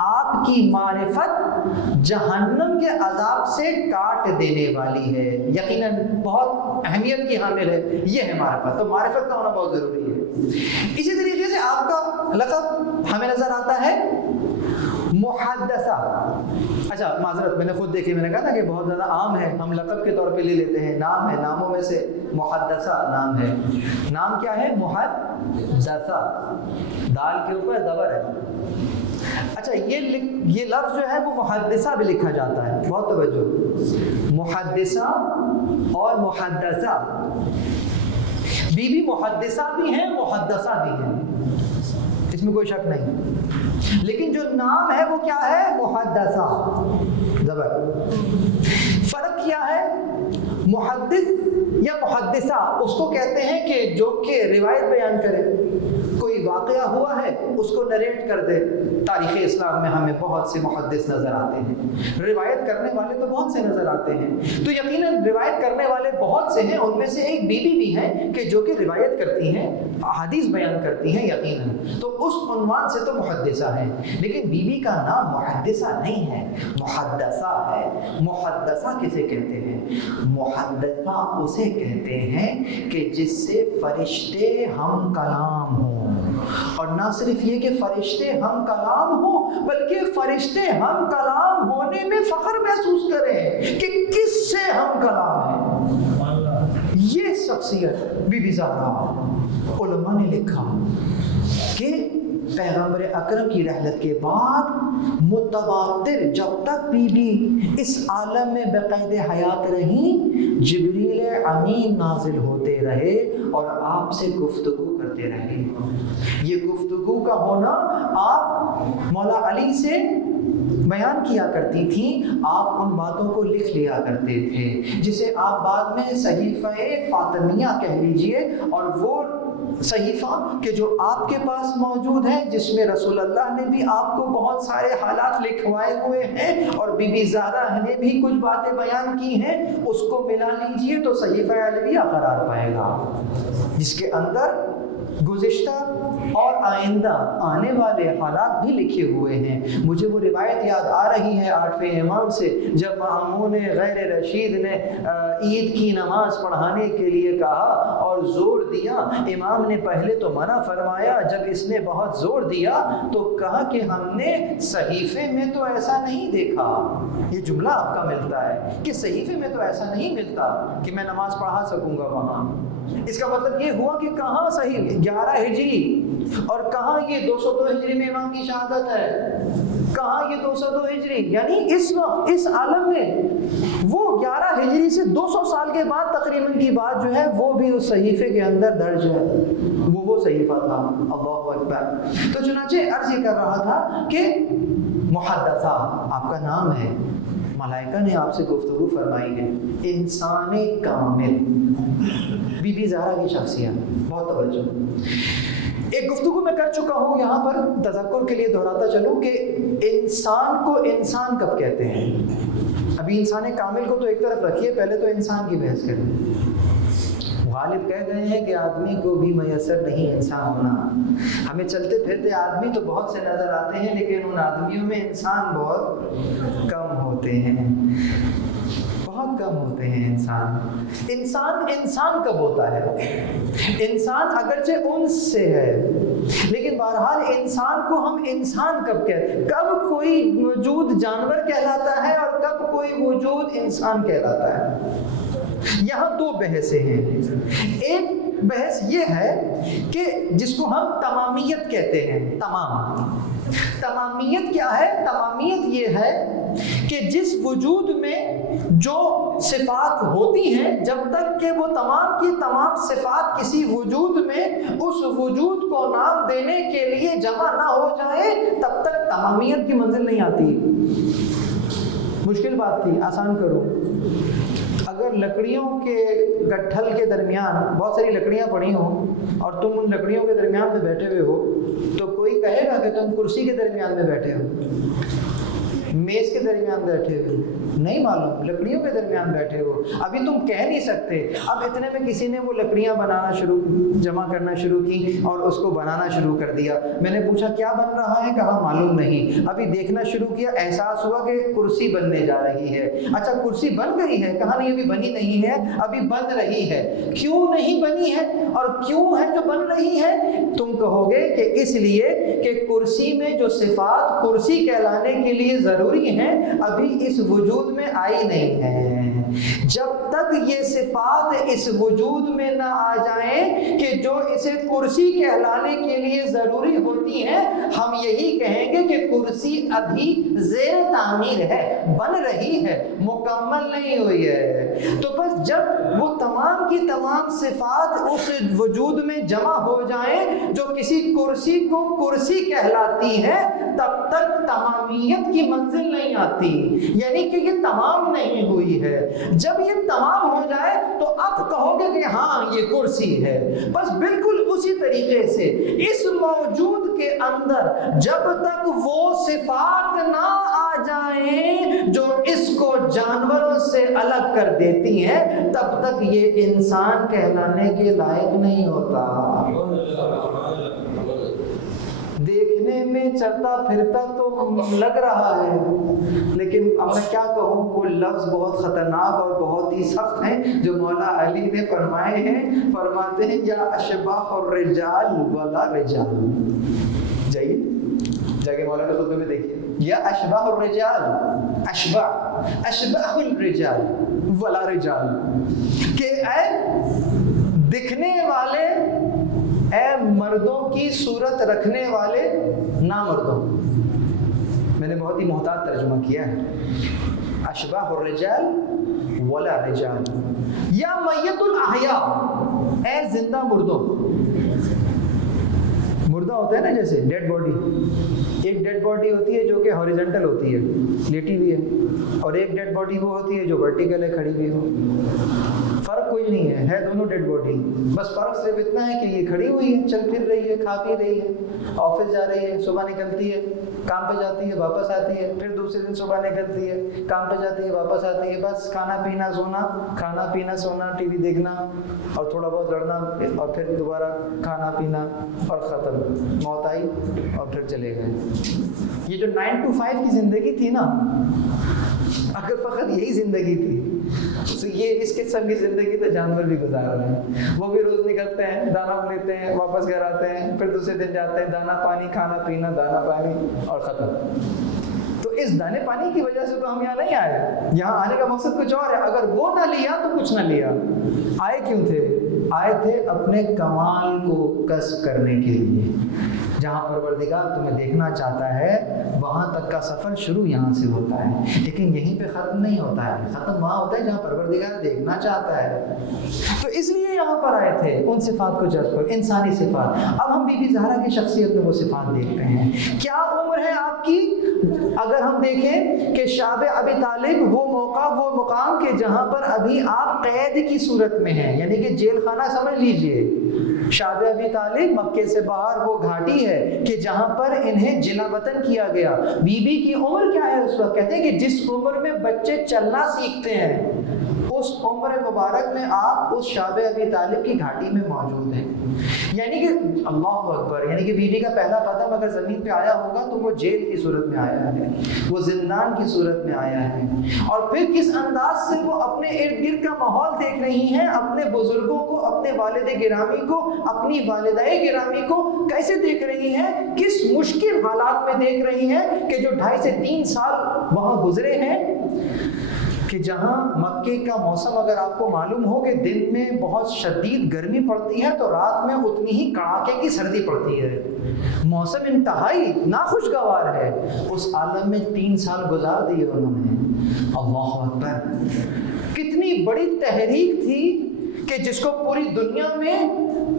آپ کی معرفت جہنم کے عذاب سے کاٹ دینے والی ہے, یقیناً بہت اہمیت کی حامل ہے یہ ہے معرفت. تو معرفت کا ہونا بہت ضروری ہے. اسی طریقے سے آپ کا لقب ہمیں نظر آتا ہے محدثہ. اچھا معذرت, میں نے خود دیکھی, میں نے کہا تھا کہ بہت زیادہ عام ہے, ہم لقب کے طور پہ لے لیتے ہیں. نام ہے, ناموں میں سے محدثہ نام ہے. نام کیا ہے؟ محدثہ. دال کے اوپر زبر ہے. اچھا یہ لفظ جو ہے وہ محدثہ بھی لکھا جاتا ہے. بہت توجہ, محدثہ اور محدثہ. بی بی محدثہ بھی ہیں, محدثہ بھی ہیں, اس میں کوئی شک نہیں. لیکن جو نام ہے وہ کیا ہے؟ محدثہ زبر. فرق کیا ہے؟ محدث یا محدثہ اس کو کہتے ہیں کہ جو کہ روایت بیان کرے, کوئی واقعہ ہوا ہے اس کو نریٹ کر دے. تاریخ اسلام میں ہمیں بہت سے محدث نظر آتے ہیں, روایت کرنے والے تو بہت سے نظر آتے ہیں. تو یقیناً روایت کرنے والے بہت سے ہیں, ان میں سے ایک بی بی بھی ہیں کہ جو کہ روایت کرتی ہیں, احادیث بیان کرتی ہیں یقیناً. تو اس عنوان سے تو محدثہ ہیں, لیکن بی بی کا نام محدثہ نہیں ہے, محدثہ ہے. محدثہ کسے کہتے ہیں؟ محدثہ اسے کہتے ہیں کہ جس سے فرشتے ہم کلام ہوں. اور نہ صرف یہ کہ فرشتے ہم کلام ہوں, بلکہ فرشتے ہم کلام ہونے میں فخر محسوس کریں کہ کس سے ہم کلام ہیں. یہ شخصیت بی بی زہرا. علماء نے لکھا کہ پیغمبر اکرم کی رحلت کے بعد متواتر جب تک بی بی اس عالم میں بقید حیات رہیں, جبریل امین نازل ہوتے رہے اور آپ سے گفتگو کرتے رہے. یہ گفتگو کا ہونا آپ مولا علی سے بیان کیا کرتی تھیں, آپ ان باتوں کو لکھ لیا کرتے تھے, جسے آپ بعد میں صحیفہ فاطمیہ کہہ لیجئے. اور وہ صحیفہ کہ جو آپ کے پاس موجود ہے, جس میں رسول اللہ نے بھی آپ کو بہت سارے حالات لکھوائے ہوئے ہیں اور بی بی زہرا نے بھی کچھ باتیں بیان کی ہیں, اس کو ملا لیجئے تو صحیفہ علویہ قرار پائے گا, جس کے اندر گزشتہ اور آئندہ آنے والے حالات بھی لکھے ہوئے ہیں. مجھے وہ روایت یاد آ رہی ہے 8ویں امام سے, جب مامون غیر رشید نے عید کی نماز پڑھانے کے لیے کہا اور زور دیا. امام نے پہلے تو منع فرمایا, جب اس نے بہت زور دیا تو کہا کہ ہم نے صحیفے میں تو ایسا نہیں دیکھا. یہ جملہ آپ کا ملتا ہے کہ صحیفے میں تو ایسا نہیں ملتا کہ میں نماز پڑھا سکوں گا وہاں. اس کا مطلب یہ ہوا کہ کہاں صحیح 11 ہجری اور کہاں یہ 202 ہجری میں امام کی شہادت ہے، کہاں یہ 202 ہجری، یعنی اس وقت اس عالم میں وہ 11 ہجری سے 200 سال کے بعد تقریباً کی بات جو ہے وہ بھی اس صحیفے کے اندر درج ہے، وہ صحیفہ تھا۔ اللہ اکبر۔ تو چنانچہ عرض یہ کر رہا تھا کہ محدثہ آپ کا نام ہے، ملائکہ نے آپ سے گفتگو فرمائی ہے، انسان کامل، بی بی زہرا کی شخصیت، بہت توجہ۔ ایک گفتگو میں کر چکا ہوں، یہاں پر تذکر کے لیے دہراتا چلوں کہ انسان کو انسان کب کہتے ہیں۔ ابھی انسان کامل کو تو ایک طرف رکھیے، پہلے تو انسان کی بحث کریں۔ غالب کہہ گئے ہیں کہ آدمی کو بھی میسر نہیں انسان ہونا، ہمیں چلتے پھرتے آدمی تو بہت سے نظر آتے ہیں، لیکن ان آدمیوں میں انسان بہت کم ہوتے ہیں، بہت کم ہوتے ہیں۔ انسان کب ہوتا ہے؟ انسان اگرچہ انس سے ہے، لیکن بہرحال انسان کو ہم انسان کب کہتے ہیں؟ کب کوئی وجود جانور کہلاتا ہے اور کب کوئی وجود انسان کہلاتا ہے؟ یہاں دو بحثیں ہیں۔ ایک بحث یہ ہے کہ جس کو ہم تمامیت کہتے ہیں، تمامیت کیا ہے؟ تمامیت یہ ہے کہ جس وجود میں جو صفات ہوتی ہیں، جب تک کہ وہ تمام کی تمام صفات کسی وجود میں اس وجود کو نام دینے کے لیے جمع نہ ہو جائے، تب تک تمامیت کی منزل نہیں آتی۔ مشکل بات تھی، آسان کرو۔ اگر لکڑیوں کے گٹھل کے درمیان بہت ساری لکڑیاں پڑی ہوں اور تم ان لکڑیوں کے درمیان میں بیٹھے ہوئے ہو، تو کوئی کہے گا کہ تم کرسی کے درمیان میں بیٹھے ہو، میز کے درمیان بیٹھے ہو؟ نہیں معلوم، لکڑیوں کے درمیان بیٹھے ہو۔ ابھی تم کہہ نہیں سکتے۔ اب اتنے میں کسی نے وہ لکڑیاں جمع کرنا شروع کی اور اس کو بنانا شروع کر دیا۔ میں نے پوچھا کیا بن رہا ہے؟ کہا معلوم نہیں۔ ابھی دیکھنا شروع کیا، احساس ہوا کہ کرسی بننے جا رہی ہے۔ اچھا کرسی بن گئی ہے؟ کہا نہیں، ابھی بنی نہیں ہے، ابھی بن رہی ہے۔ کیوں نہیں بنی ہے اور کیوں ہے جو بن رہی ہے؟ تم کہو گے کہ اس لیے کہ کرسی میں جو صفات کرسی کہلانے کے لیے ضروری ہیں ابھی اس وجود میں آئی نہیں ہے۔ جب تک یہ صفات اس وجود میں نہ آ جائیں کہ جو اسے کرسی کہلانے کے لیے ضروری ہوتی ہیں، ہم یہی کہیں گے کہ کرسی ابھی زیر تعمیر ہے، بن رہی ہے، مکمل نہیں ہوئی ہے۔ تو بس جب وہ تمام کی تمام صفات اس وجود میں جمع ہو جائیں جو کسی کرسی کو کرسی کہلاتی ہے، تب تک تمامیت کی منزل نہیں آتی، یعنی کہ یہ تمام نہیں ہوئی ہے۔ جب یہ تمام ہو جائے تو اب کہو گے کہ ہاں یہ کرسی ہے۔ بس بالکل اسی طریقے سے اس موجود کے اندر جب تک وہ صفات نہ آ جائیں جو اس کو جانوروں سے الگ کر دیتی ہیں، تب تک یہ انسان کہلانے کے لائق نہیں ہوتا۔ دیکھنے میں چلتا پھرتا تو لگ رہا ہے، لیکن اب میں کیا کہوں، وہ لفظ بہت خطرناک اور بہت ہی سخت ہیں جو مولا علی نے فرمائے ہیں۔ فرماتے ہیں یا اشباح الرجال ولا رجال۔ جائیے جا کے مولا کے خطبے میں دیکھیے، یا اشباح الرجال، اشباح الرجال ولا رجال، کہ اے دکھنے والے، اے مردوں کی صورت رکھنے والے نامردوں۔ میں نے بہت ہی محتاط ترجمہ کیا ہے، اشباح الرجال ولا رجال، یا میت الاحیاء، اے زندہ مردوں۔ مردہ ہوتا ہے نا جیسے ڈیڈ باڈی، ایک ڈیڈ باڈی ہوتی ہے جو کہ ہاریزنٹل ہوتی ہے، لیٹی ہوئی ہے، اور ایک ڈیڈ باڈی وہ ہوتی ہے جو ورٹیکل ہے، کھڑی ہوئی ہو۔ فرق کوئی نہیں ہے دونوں ڈیڈ باڈی، بس فرق صرف اتنا ہے کہ یہ کھڑی ہوئی ہے، چل پھر رہی ہے، کھا پی رہی ہے، آفس جا رہی ہے، صبح نکلتی ہے، کام پہ جاتی ہے، واپس آتی ہے، پھر دوسرے دن صبح نکلتی ہے، کام پہ جاتی ہے، واپس آتی ہے، بس کھانا پینا سونا، کھانا پینا سونا، ٹی وی دیکھنا اور تھوڑا بہت لڑنا، اور پھر دوبارہ کھانا پینا اور ختم، موت آئی اور پھر چلے گئے۔ یہ جو 9 to 5 کی زندگی تھی نا، اگر فقط یہی زندگی تھی تو یہ اس قسم کی زندگی تو جانور بھی گزار رہے ہیں۔ وہ بھی روز نکلتے ہیں، دانا لیتے ہیں، واپس گھر آتے ہیں، پھر دوسرے دن جاتے ہیں، دانا پانی، کھانا پینا، دانا پانی اور ختم۔ تو اس دانے پانی کی وجہ سے تو ہم یہاں نہیں آئے، یہاں آنے کا مقصد کچھ اور ہے۔ اگر وہ نہ لیا تو کچھ نہ لیا۔ آئے کیوں تھے؟ آئے تھے اپنے کمال کو کسب کرنے کے لیے. جہاں پروردگار تمہیں دیکھنا چاہتا ہے وہاں تک کا سفر شروع یہاں سے ہوتا ہے، لیکن یہیں پہ ختم نہیں ہوتا ہے. ختم وہاں ہوتا ہے جہاں پروردگار دیکھنا چاہتا ہے. تو اس لیے یہاں پر آئے تھے ان صفات کو جذب کر، انسانی صفات. اب ہم بی بی زہرا کی شخصیت میں وہ صفات دیکھتے ہیں. کیا عمر ہے آپ کی؟ اگر ہم دیکھیں کہ شعب ابی طالب وہ موقع، وہ مقام کہ جہاں پر ابھی آپ قید کی صورت میں ہیں، یعنی کہ جیل خانہ سمجھ لیجئے. شعب ابی طالب مکے سے باہر وہ گھاٹی ہے کہ جہاں پر انہیں جلا وطن کیا گیا. بی بی کی عمر کیا ہے اس وقت؟ کہتے ہیں کہ جس عمر میں بچے چلنا سیکھتے ہیں اس عمر مبارک میں آپ اس شعب ابی طالب کی گھاٹی میں موجود ہیں. یعنی کہ اللہ اکبر، یعنی کہ بی بی کا پہلا قدم اگر زمین پہ آیا ہوگا تو وہ جیل کی صورت میں آیا ہے، وہ زندان کی صورت میں آیا ہے. اور پھر کس انداز سے وہ اپنے ارد گرد کا ماحول دیکھ رہی ہیں، اپنے بزرگوں کو، اپنے والد گرامی کو، اپنی والدہ گرامی کو کیسے دیکھ رہی ہیں، کس مشکل حالات میں دیکھ رہی ہیں کہ جو 2.5 سے 3 سال وہاں گزرے ہیں. کہ جہاں مکے کا موسم اگر آپ کو معلوم ہو کہ دن میں بہت شدید گرمی پڑتی ہے تو رات میں اتنی ہی کڑاکے کی سردی پڑتی ہے، موسم انتہائی ناخوشگوار ہے. اس عالم میں 3 سال گزار دیے انہوں نے. اللہ اکبر، کتنی بڑی تحریک تھی کہ جس کو پوری دنیا میں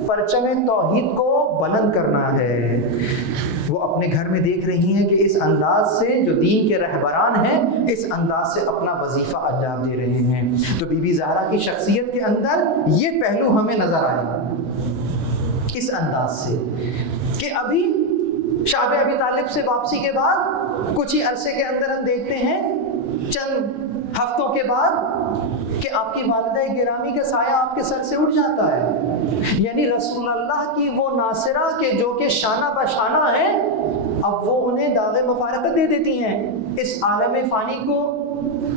پرچم توحید کو بلند کرنا ہے. وہ اپنے گھر میں دیکھ رہی ہیں کہ اس انداز سے جو دین کے رہبران ہیں اس انداز سے اپنا وظیفہ انجام دے رہے ہیں. تو بی بی زہرا کی شخصیت کے اندر یہ پہلو ہمیں نظر آیا اس انداز سے کہ ابھی شعب ابی طالب سے واپسی کے بعد کچھ ہی عرصے کے اندر ہم دیکھتے ہیں چند ہفتوں کے بعد کہ آپ کی والدہ گرامی کا سایہ آپ کے سر سے اٹھ جاتا ہے. یعنی رسول اللہ کی وہ ناصرہ کہ جو کہ شانہ بشانہ ہے، اب وہ انہیں داغ مفارقت دے دیتی ہیں، اس عالم فانی کو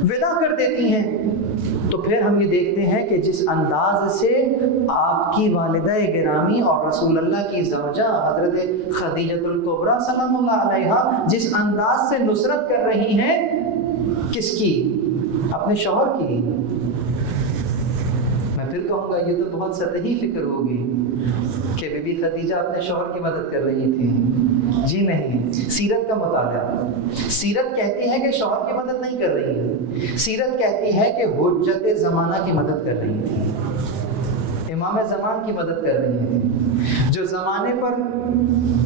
ودا کر دیتی ہیں. تو پھر ہم یہ دیکھتے ہیں کہ جس انداز سے آپ کی والدہ گرامی اور رسول اللہ کی زوجہ حضرت خدیجہ الکبریٰ سلام اللہ علیہا جس انداز سے نصرت کر رہی ہیں، کس کی؟ اپنے شوہر کی. میں پھر کہوں گا یہ تو بہت سطحی فکر ہوگی کہ بی بی خدیجہ اپنے شوہر کی مدد کر رہی تھی. جی نہیں، سیرت کا مطالعہ. سیرت کہتی ہے کہ شوہر کی مدد نہیں کر رہی ہے، سیرت کہتی ہے کہ حجت زمانہ کی مدد کر رہی تھی، امام زمان کی مدد کر رہی تھی، جو زمانے پر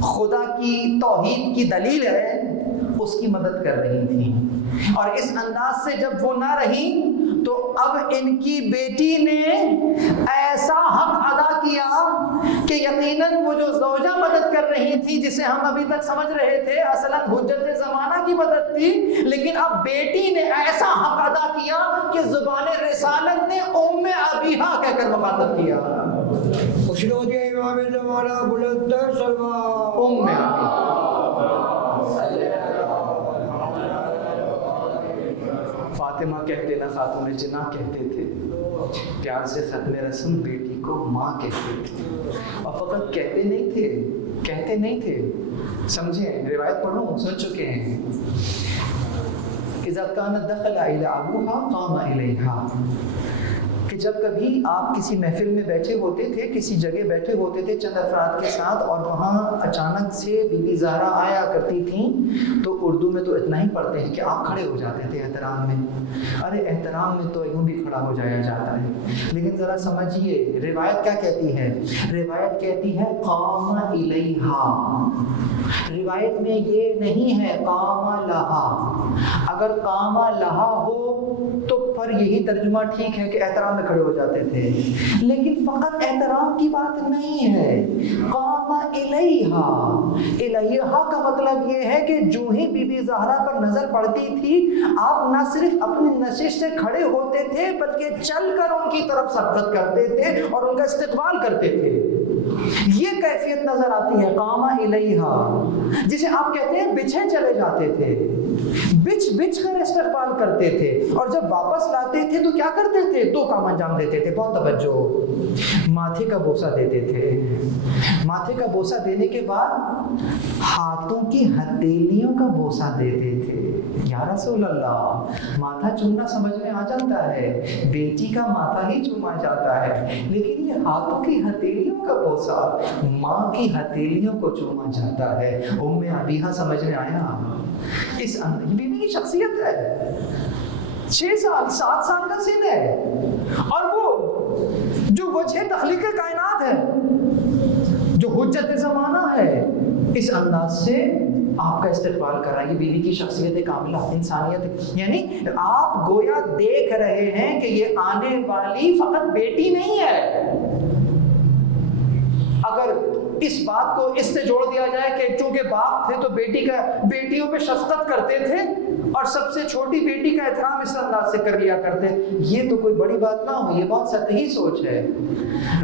خدا کی توحید کی دلیل ہے اس کی مدد کر رہی تھی. اور اس انداز سے جب وہ نہ رہی تو اب ان کی بیٹی نے ایسا حق ادا کیا کہ یقیناً وہ جو زوجہ مدد کر رہی تھی جسے ہم ابھی تک سمجھ رہے تھے اصلاً حجت زمانہ کی مدد تھی، لیکن اب بیٹی نے ایسا حق ادا کیا کہ زبان رسالت نے ام ابیہا کہہ کر مخاطب کیا. خوشنو کے امام زمانہ بلند سلوات ام ابیہا. فاطمہ کہتے نہ خاتون جناح کہتے تھے، پیار سے ختم رسم بیٹی کو ماں کہتے تھے. اور فقط کہتے نہیں تھے، سمجھیں، روایت پڑھوں، سن چکے ہیں. اذا كانت دخل الى ابوها قام اليها، کہ جب کبھی آپ کسی محفل میں بیٹھے ہوتے تھے، کسی جگہ بیٹھے ہوتے تھے چند افراد کے ساتھ، اور وہاں اچانک سے بی بی زہرا آیا کرتی تھیں، تو اردو میں تو اتنا ہی پڑھتے ہیں کہ آپ کھڑے ہو جاتے تھے احترام میں. ارے احترام میں تو یوں بھی کھڑا ہو جایا جاتا ہے، لیکن ذرا سمجھیے روایت کیا کہتی ہے. روایت کہتی ہے قام الیہا. روایت میں یہ نہیں ہے قام لہا. اگر قام لہا ہو تو پھر یہی ترجمہ ٹھیک ہے کہ احترام میں کھڑے ہو جاتے تھے، لیکن فقط احترام کی بات نہیں ہے. قام الیہا، الیہا کا مطلب یہ ہے کہ جو ہی بی بی زہرا پر نظر پڑتی تھی آپ نہ صرف اپنی نشست سے کھڑے ہوتے تھے بلکہ چل کر ان کی طرف سبقت کرتے تھے اور ان کا استقبال کرتے تھے. یہ کیفیت نظر آتی ہے قام الیہا، جسے آپ کہتے ہیں بچھے چلے جاتے تھے، بچھ کر استقبال کرتے تھے، اور جب واپس لاتے تھے تو کیا کرتے تھے؟ 2 کام انجام دیتے تھے. بہت توجہ، ماتھے کا بوسہ دیتے تھے. ماتھے کا بوسہ دینے کے بعد ہاتھوں کی ہتھیلیوں کا بوسہ دیتے تھے. یا رسول اللہ ماتھا چومنا سمجھ میں آ جاتا ہے، بیٹی کا ماتھا ہی چوما جاتا ہے، لیکن یہ ہاتھوں کی ہتھیلیوں کا بوسہ ماں کی ہتھیلیوں کو چوما جاتا ہے۔ عبیہا سمجھ میں آیا؟ اس بیوی کی شخصیت ہے، 6 سال 7 سال کا سن ہے، اور وہ جو وجہ تخلیق کائنات ہے، جو حجت زمانہ ہے، اس انداز سے آپ کا استقبال کر رہا ہے۔ یہ بیوی کی شخصیت کاملہ، انسانیت، یعنی آپ گویا دیکھ رہے ہیں کہ یہ آنے والی فقط بیٹی نہیں ہے۔ اگر اس بات کو اس سے جوڑ دیا جائے کہ چونکہ باپ تھے تو بیٹیوں پہ شفقت کرتے تھے اور سب سے چھوٹی بیٹی کا احترام اس انداز سے کر لیا کرتے، یہ تو کوئی بڑی بات نہ ہو، یہ بہت سطحی سوچ ہے۔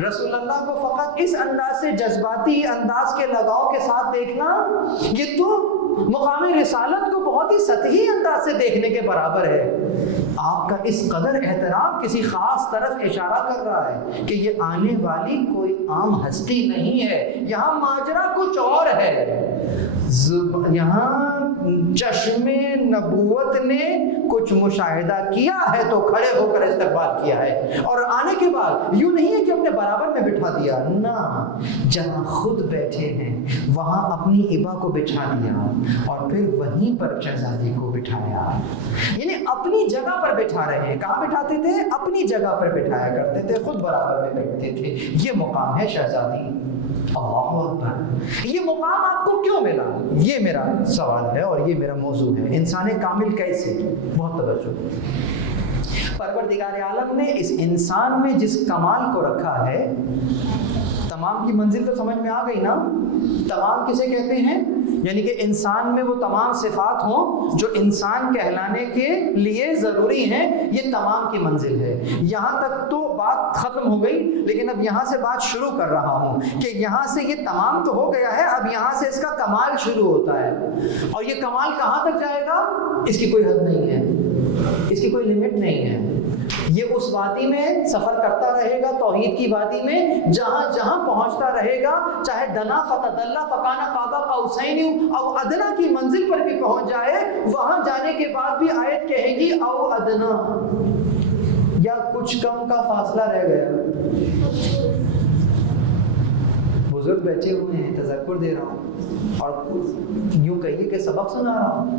رسول اللہ کو فقط اس انداز سے جذباتی انداز کے لگاؤ کے ساتھ دیکھنا، یہ تو مقام رسالت کو بہت ہی سطحی انداز سے دیکھنے کے برابر ہے۔ آپ کا اس قدر احترام کسی خاص طرف اشارہ کر رہا ہے کہ یہ آنے والی کوئی عام ہستی نہیں ہے، یہاں ماجرا کچھ اور ہے۔ یہاں چشم نبوت نے کچھ مشاہدہ کیا ہے تو کھڑے ہو کر استقبال کیا ہے، اور آنے کے بعد یوں نہیں ہے کہ اپنے برابر میں بٹھا دیا، نہ، جہاں خود بیٹھے ہیں وہاں اپنی ابا کو بٹھا دیا اور پھر وہیں پر شہزادی کو بٹھایا، یعنی اپنی جگہ پر بٹھا رہے ہیں۔ کہاں بٹھاتے تھے؟ اپنی جگہ پر بٹھایا کرتے تھے، خود برابر میں بیٹھتے تھے۔ یہ مقام ہے شہزادی۔ اللہ اکبر، یہ مقام آپ کو کیوں ملا؟ یہ میرا سوال ہے اور یہ میرا موضوع ہے۔ انسان کامل کیسے؟ بہت توجہ۔ پروردگار عالم نے اس انسان میں جس کمال کو رکھا ہے، تمام کی منزل تو سمجھ میں آ گئی نا؟ تمام کسے کہتے ہیں؟ یعنی کہ انسان میں وہ تمام صفات ہوں جو انسان کہلانے کے لیے ضروری ہیں، یہ تمام کی منزل ہے۔ یہاں تک تو بات ختم ہو گئی، لیکن اب یہاں سے بات شروع کر رہا ہوں کہ یہاں سے یہ تمام تو ہو گیا ہے، اب یہاں سے اس کا کمال شروع ہوتا ہے، اور یہ کمال کہاں تک جائے گا اس کی کوئی حد نہیں ہے، اس کی کوئی لمٹ نہیں ہے۔ یہ اس وادی میں سفر کرتا رہے گا، توحید کی وادی میں، جہاں جہاں پہنچتا رہے گا، چاہے دنا فتدلی فکان قاب قوسین او ادنا کی منزل پر بھی پہنچ جائے، وہاں جانے کے بعد بھی آیت کہے گی او ادنا، یا کچھ کم کا فاصلہ رہ گیا۔ بزرگ بیٹھے ہوئے ہیں، تذکر دے رہا ہوں اور یوں کہیے کہ سبق سنا رہا ہوں۔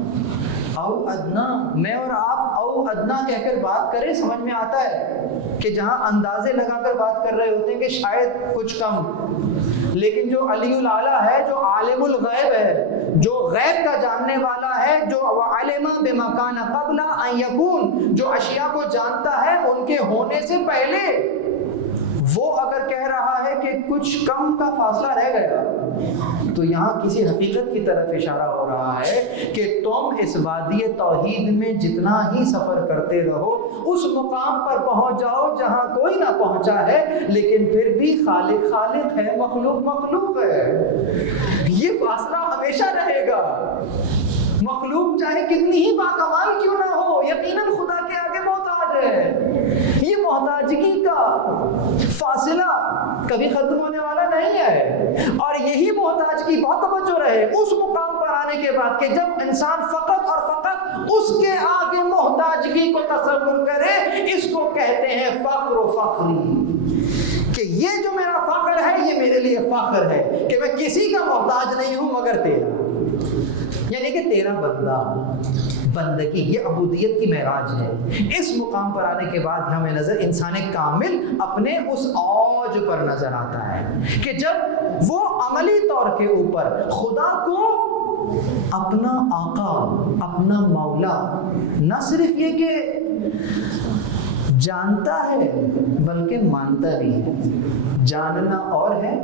او ادنا، میں اور آپ او ادنا کہہ کر بات کریں، سمجھ میں آتا ہے کہ جہاں اندازے لگا کر بات کر رہے ہوتے ہیں کہ شاید کچھ کم، لیکن جو علی الاعلیٰ ہے، جو عالم الغیب ہے، جو غیب کا جاننے والا ہے، جو علم بما کان قبل ان یکون، جو اشیاء کو جانتا ہے ان کے ہونے سے پہلے، وہ اگر کہہ رہا ہے کہ کچھ کم کا فاصلہ رہ گیا، تو یہاں کسی حقیقت کی طرف اشارہ ہو رہا ہے کہ تم اس وادی توحید میں جتنا ہی سفر کرتے رہو، اس مقام پر پہنچ جاؤ جہاں کوئی نہ پہنچا ہے، لیکن پھر بھی خالق خالق ہے، مخلوق مخلوق ہے۔ یہ فاصلہ ہمیشہ رہے گا۔ مخلوق چاہے کتنی ہی باکمال کیوں نہ ہو، یقیناً خدا کے آگے محتاج ہے۔ یہ محتاجگی کا فاصلہ کبھی ختم ہونے والا نہیں ہے، اور یہی محتاجگی، بہت توجہ رہے، اس مقام پر آنے کے بعد کہ جب انسان فقط اور فقط اس کے آگے محتاجگی کو تصور کرے، اس کو کہتے ہیں فقر و فخری، کہ یہ جو میرا فخر ہے یہ میرے لیے فخر ہے کہ میں کسی کا محتاج نہیں ہوں مگر تیرا، یعنی کہ تیرا بندہ، بندگی، یہ عبودیت کی معراج ہے۔ اس مقام پر آنے کے بعد ہمیں نظر انسان کامل اپنے اس اوج پر نظر آتا ہے کہ جب وہ عملی طور کے اوپر خدا کو اپنا آقا، اپنا مولا، نہ صرف یہ کہ جانتا ہے بلکہ مانتا بھی ہے۔ جاننا اور ہے،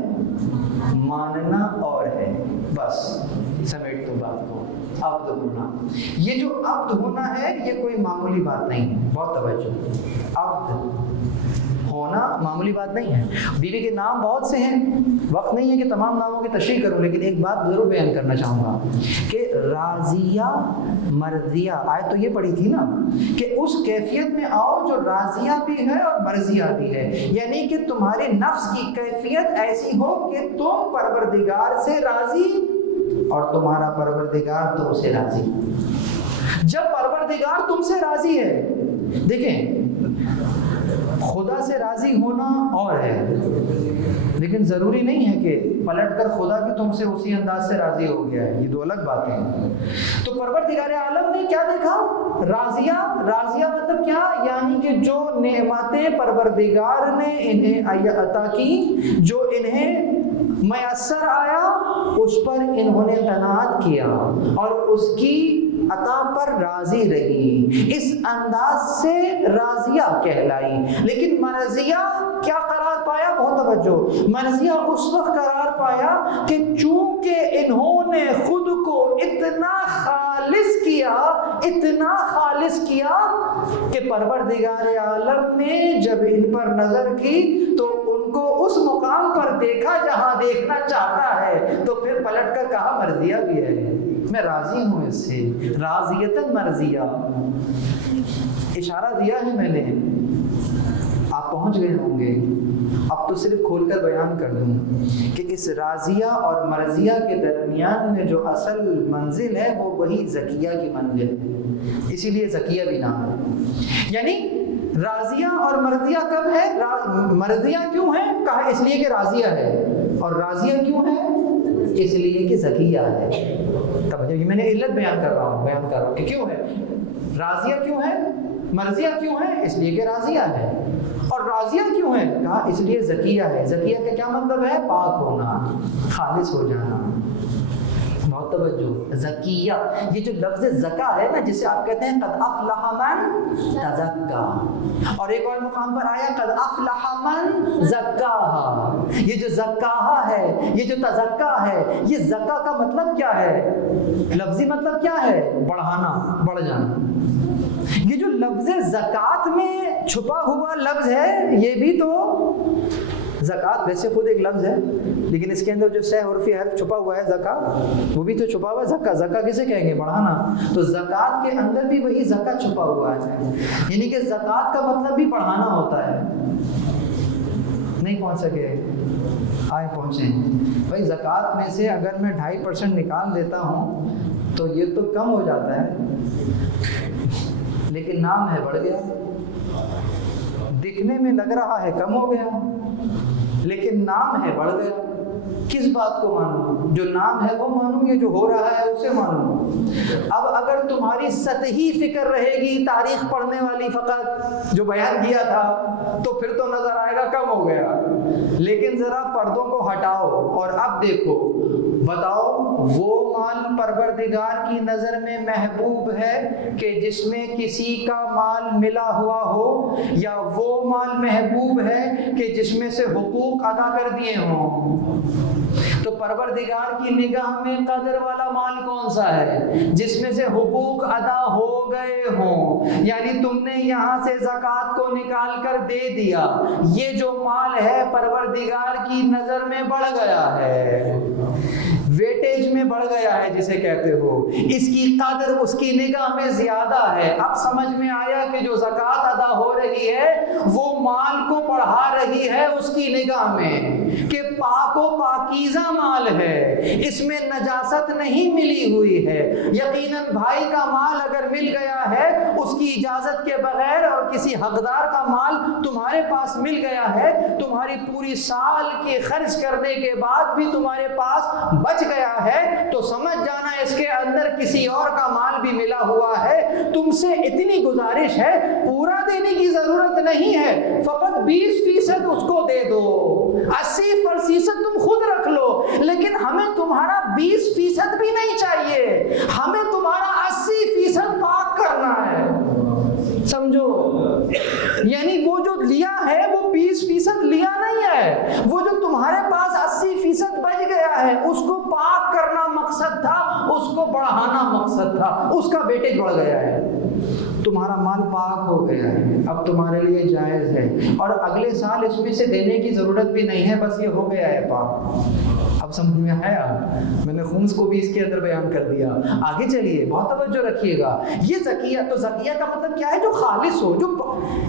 ماننا اور ہے، بس سمیٹ دو بات کو۔ عبد ہونا، یہ جو عبد ہونا ہے یہ کوئی معمولی بات نہیں ہے، بہت توجہ۔ عبد ہونا معمولی بات نہیں ہے۔ بیوی کے نام بہت سے ہیں، وقت نہیں ہے کہ تمام ناموں کی تشریح کروں، لیکن ایک بات ضرور بیان کرنا چاہوں گا کہ راضیہ مرضیہ، آیت تو یہ پڑھی تھی نا کہ اس کیفیت میں آؤ جو راضیہ بھی ہے اور مرضیہ بھی ہے، یعنی کہ تمہارے نفس کی کیفیت ایسی ہو کہ تم پروردگار سے راضی اور تمہارا پروردگار تم سے راضی۔ جب پروردگار تم سے راضی ہے، دیکھیں خدا سے راضی ہونا اور ہے، لیکن ضروری نہیں ہے کہ پلٹ کر خدا بھی تم سے اسی انداز سے راضی ہو گیا ہے، یہ دو الگ باتیں ہیں۔ تو پروردگار عالم نے کیا دیکھا؟ راضیہ مطلب کیا؟ یعنی کہ جو نعمتیں پروردگار نے انہیں عطا کی، جو انہیں میسر آیا، اس پر انہوں نے قناعت کیا اور اس کی عطا پر راضی رہی، اس انداز سے راضیہ کہلائی۔ لیکن مرضیہ کیا قرار پایا؟ بہت توجہ، مرضیہ اس وقت قرار پایا کہ چونکہ انہوں نے خود کو اتنا خالص کیا کہ پروردگار عالم نے جب ان پر نظر کی تو ان کو اس مقام پر دیکھا جہاں دیکھنا چاہتا ہے، تو پھر پلٹ کر کہا مرضیہ بھی ہے، میں راضی ہوں اس سے، راضیتاً مرضیہ، اشارہ دیا ہے میں نے، آپ پہنچ گئے ہوں گے۔ اب تو صرف کھول کر بیان کر دوں کہ اس راضیہ اور مرضیہ کے درمیان میں جو اصل منزل ہے وہ وہی زکیہ کی منزل ہے، اسی لیے زکیہ بھی نام ہے۔ یعنی راضیہ اور مرضیہ کب ہے؟ مرضیہ کیوں ہے؟ کہا اس لیے کہ راضیہ ہے، اور راضیہ کیوں ہے؟ اس لیے کہ زکیہ ہے۔ تب یہ میں نے علت بیان کر رہا ہوں کہ کیوں ہے راضیہ، کیوں ہے مرضیہ، کیوں ہے؟ اس لیے کہ راضیہ ہے۔ اور راضیہ کیوں ہے؟ کہا اس لیے زکیہ ہے۔ زکیہ کا کیا مطلب ہے؟ پاک ہونا، خالص ہو جانا۔ بہت توجہ، زکیہ، یہ جو لفظ زکا ہے نا، جسے آپ کہتے ہیں قد افلح من تزکا، اور ایک اور مقام پر آیا قد افلح من زکاہا۔ یہ جو زکاہا ہے، یہ جو تزکا ہے، یہ زکا کا مطلب کیا ہے؟ لفظی مطلب کیا ہے؟ بڑھانا، بڑھ جانا۔ یہ جو لفظ زکات میں چھپا ہوا لفظ ہے، یہ بھی تو زکات ویسے خود ایک لفظ ہے، لیکن اس کے اندر جو سہ حرفی حرف چھپا ہوا ہے زکا، وہ بھی تو چھپا ہوا ہے۔ زکا کسے کہیں گے؟ بڑھانا۔ تو زکات کے اندر بھی وہی زکا چھپا ہوا ہے، یعنی کہ زکات کا مطلب بھی بڑھانا ہوتا ہے۔ نہیں پہنچ سکے؟ آئے پہنچیں بھائی۔ زکات میں سے اگر میں 2.5% نکال دیتا ہوں تو یہ تو کم ہو جاتا ہے، لیکن نام ہے بڑھ گیا، دکھنے میں لگ رہا ہے کم ہو گیا، لیکن نام ہے بڑھ گیا۔ کس بات کو مانوں؟ جو نام ہے وہ مانوں یا جو ہو رہا ہے اسے مانوں؟ اب اگر تمہاری سطحی فکر رہے گی تاریخ پڑھنے والی فقط جو بیان کیا تھا، تو پھر تو نظر آئے گا کم ہو گیا، لیکن ذرا پردوں کو ہٹاؤ اور اب دیکھو، بتاؤ وہ مال پروردگار کی نظر میں محبوب ہے کہ جس میں کسی کا مال ملا ہوا ہو، یا وہ مال محبوب ہے کہ جس میں سے حقوق ادا کر دیے ہوں؟ تو پروردگار کی نگاہ میں قدر والا مال کون سا ہے؟ جس میں سے حقوق ادا ہو گئے ہوں، یعنی تم نے یہاں سے زکوٰۃ کو نکال کر دے دیا، یہ جو مال ہے پروردگار کی نظر میں بڑھ گیا ہے، ویٹیج میں بڑھ گیا ہے جسے کہتے ہو، اس کی قدر اس کی نگاہ میں زیادہ ہے۔ اب سمجھ میں آیا کہ جو زکوٰۃ ادا ہو رہی ہے وہ مال کو بڑھا رہی ہے اس کی نگاہ میں، کہ پاک و پاکیزہ مال ہے، اس میں نجاست نہیں ملی ہوئی ہے۔ یقیناً بھائی کا مال اگر مل گیا ہے اس کی اجازت کے بغیر، اور کسی حقدار کا مال تمہارے پاس مل گیا ہے، تمہاری پوری سال کے خرچ کرنے کے بعد بھی تمہارے پاس بچ گیا ہے، تو سمجھ جانا اس کے اندر کسی اور کا مال بھی ملا ہوا ہے۔ تم سے اتنی گزارش ہے، پورا دینے کی ضرورت نہیں ہے، فقط 20% اس کو دے دو، 80% تم خود رکھ لو، لیکن ہمیں تمہارا 20% بھی نہیں چاہیے، ہمیں تمہارا 80% پاک کرنا ہے۔ سمجھو، یعنی وہ جو لیا ہے وہ 20% لیا نہیں ہے، وہ جو تمہارے پاس 80% بچ گیا ہے اس کو پاک کرنا مقصد تھا، اس کو بڑھانا مقصد تھا، اس کا ویٹیج بڑھ گیا ہے، تمہارا مال پاک ہو گیا ہے، اب تمہارے لیے جائز ہے، اور اگلے سال اس میں سے دینے کی ضرورت بھی نہیں ہے، بس یہ ہو گیا ہے پاک۔ اب سمجھ میں آیا؟ میں نے خمس کو بھی اس کے اندر بیان کر دیا۔ آگے چلیے، بہت توجہ رکھیے گا۔ یہ زکیہ، تو زکیہ کا مطلب کیا ہے؟ جو خالص ہو، جو